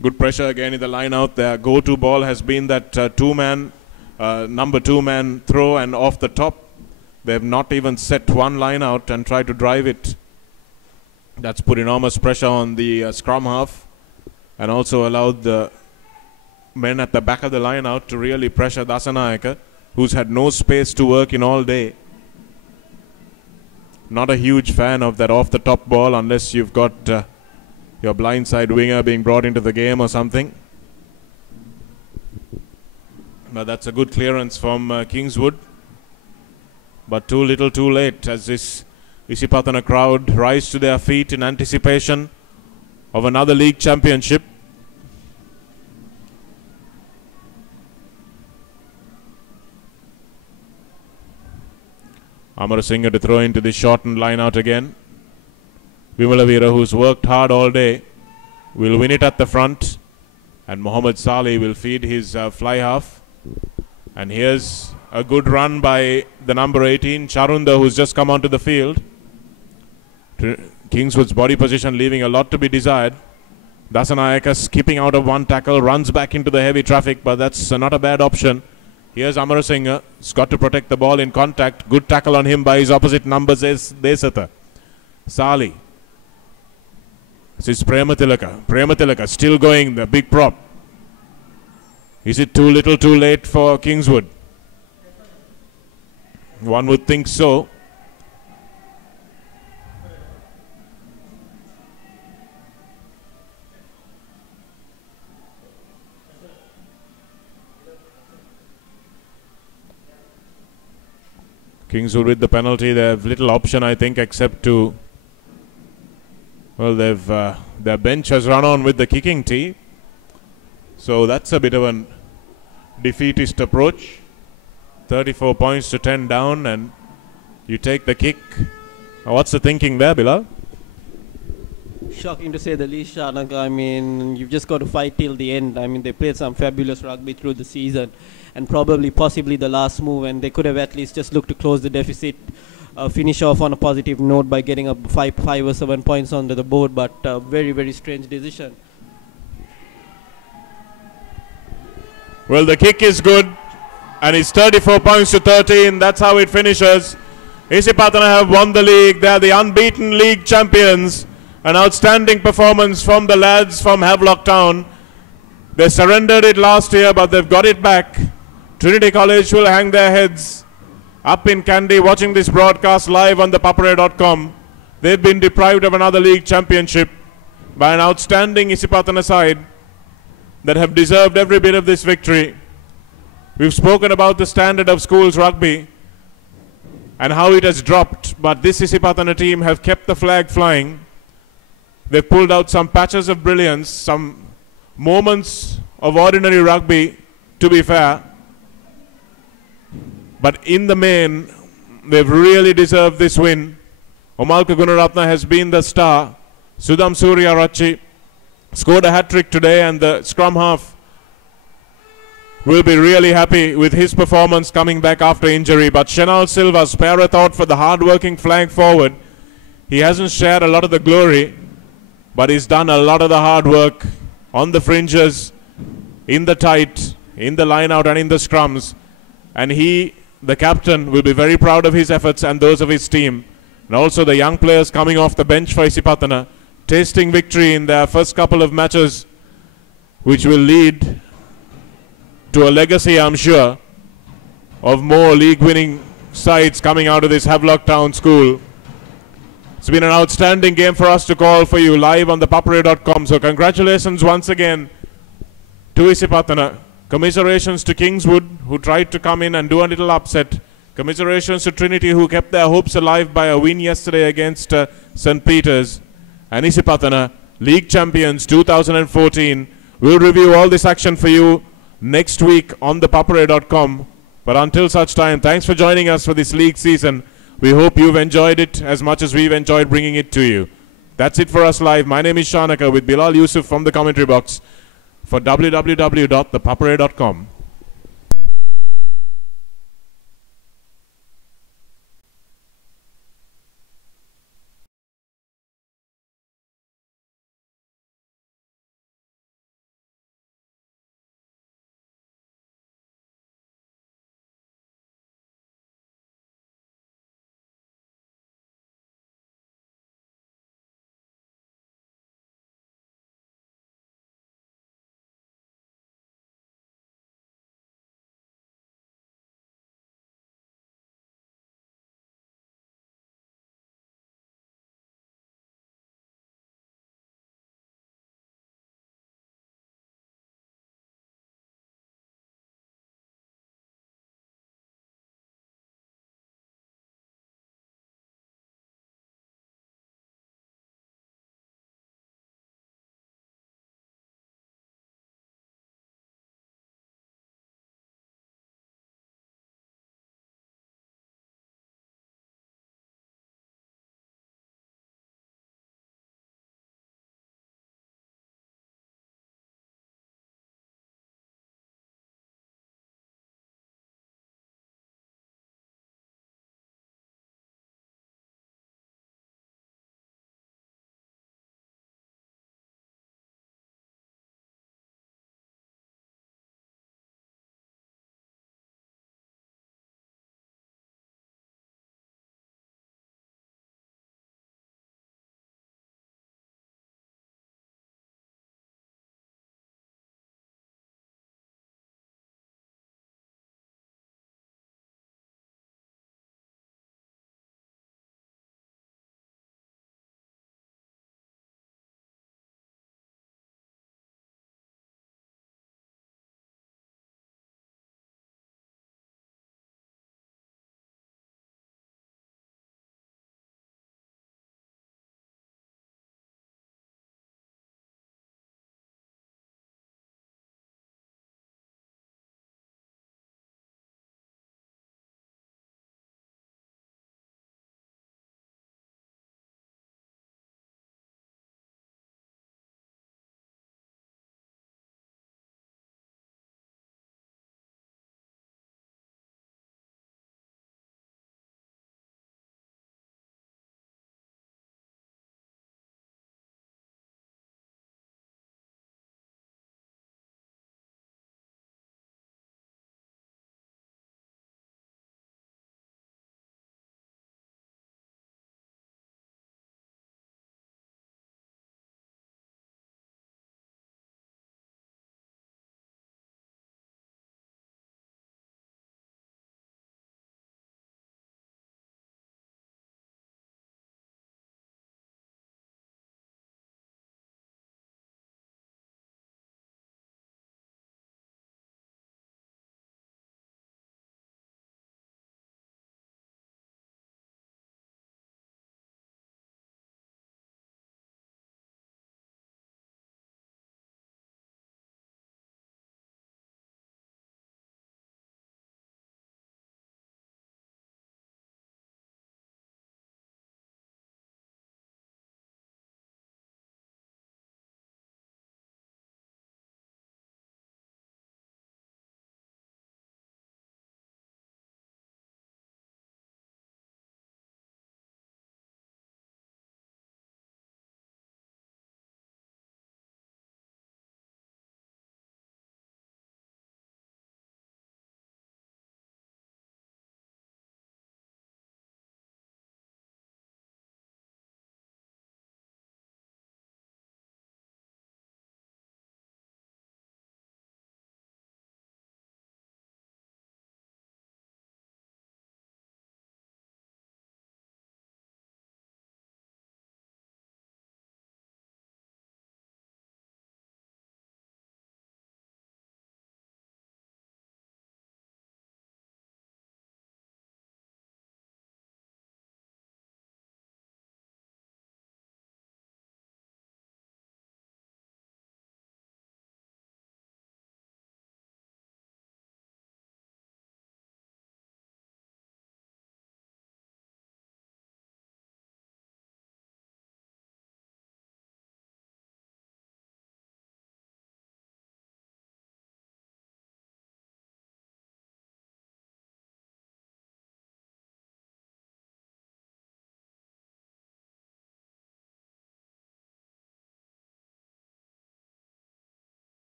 Good pressure again in the line out. Their go-to ball has been that number 2 man throw, and off the top. They've not even set one line out and tried to drive it. That's put enormous pressure on the scrum half and also allowed the men at the back of the line out to really pressure Dasanayaka, who's had no space to work in all day. Not a huge fan of that off the top ball unless you've got your blindside winger being brought into the game or something. But that's a good clearance from Kingswood. But too little too late as this Isipathana crowd rise to their feet in anticipation of another league championship. Amarasinghe to throw into the shortened line out again. Vimalavira, who's worked hard all day, will win it at the front, and Mohammad Saleh will feed his fly half. And here's a good run by the number 18, Charunda, who's just come onto the field. Kingswood's body position leaving a lot to be desired. Dasanayaka skipping out of one tackle, runs back into the heavy traffic, but that's not a bad option. Here's Amarasinghe. He's got to protect the ball in contact. Good tackle on him by his opposite number, Desatha. Sali. This is Prematilaka. Prematilaka still going, the big prop. Is it too little too late for Kingswood? One would think so. Kingswood with the penalty, they have little option, I think, except to, well, their bench has run on with the kicking tee. So that's a bit of a defeatist approach. 34 points to 10 down, and you take the kick. What's the thinking there, Bilal? Shocking to say the least, Shanak. I mean, you've just got to fight till the end. I mean, they played some fabulous rugby through the season, and possibly the last move, and they could have at least just looked to close the deficit, finish off on a positive note by getting up 5 or 7 points onto the board, but very, very strange decision. Well, the kick is good, and it's 34 points to 13. That's how it finishes. Isipathana have won the league. They are the unbeaten league champions. An outstanding performance from the lads from Havelock Town. They surrendered it last year, but they've got it back. Trinity College will hang their heads up in Kandy watching this broadcast live on the papare.com. They've been deprived of another league championship by an outstanding Isipathana side that have deserved every bit of this victory. We've spoken about the standard of schools rugby and how it has dropped, but this Isipathana team have kept the flag flying. They've pulled out some patches of brilliance, some moments of ordinary rugby, to be fair. But in the main, they've really deserved this win. Omalka Gunaratna has been the star. Sudham Surya Rachi scored a hat-trick today, and the scrum half will be really happy with his performance coming back after injury. But Shenal Silva, spare a thought for the hard-working flank forward. He hasn't shared a lot of the glory, but he's done a lot of the hard work on the fringes, in the tight, in the line-out and in the scrums. And he, the captain, will be very proud of his efforts and those of his team. And also the young players coming off the bench for Isipathana, tasting victory in their first couple of matches, which will lead to a legacy, I'm sure, of more league-winning sides coming out of this Havelock Town school. It's been an outstanding game for us to call for you live on the papare.com. So congratulations once again to Isipathana. Commiserations to Kingswood, who tried to come in and do a little upset. Commiserations to Trinity, who kept their hopes alive by a win yesterday against St. Peter's. And Isipathana, League Champions 2014. We'll review all this action for you next week on the papare.com. But until such time, thanks for joining us for this league season. We hope you've enjoyed it as much as we've enjoyed bringing it to you. That's it for us live. My name is Shanaka with Bilal Yusuf from the commentary box for www.thepapare.com.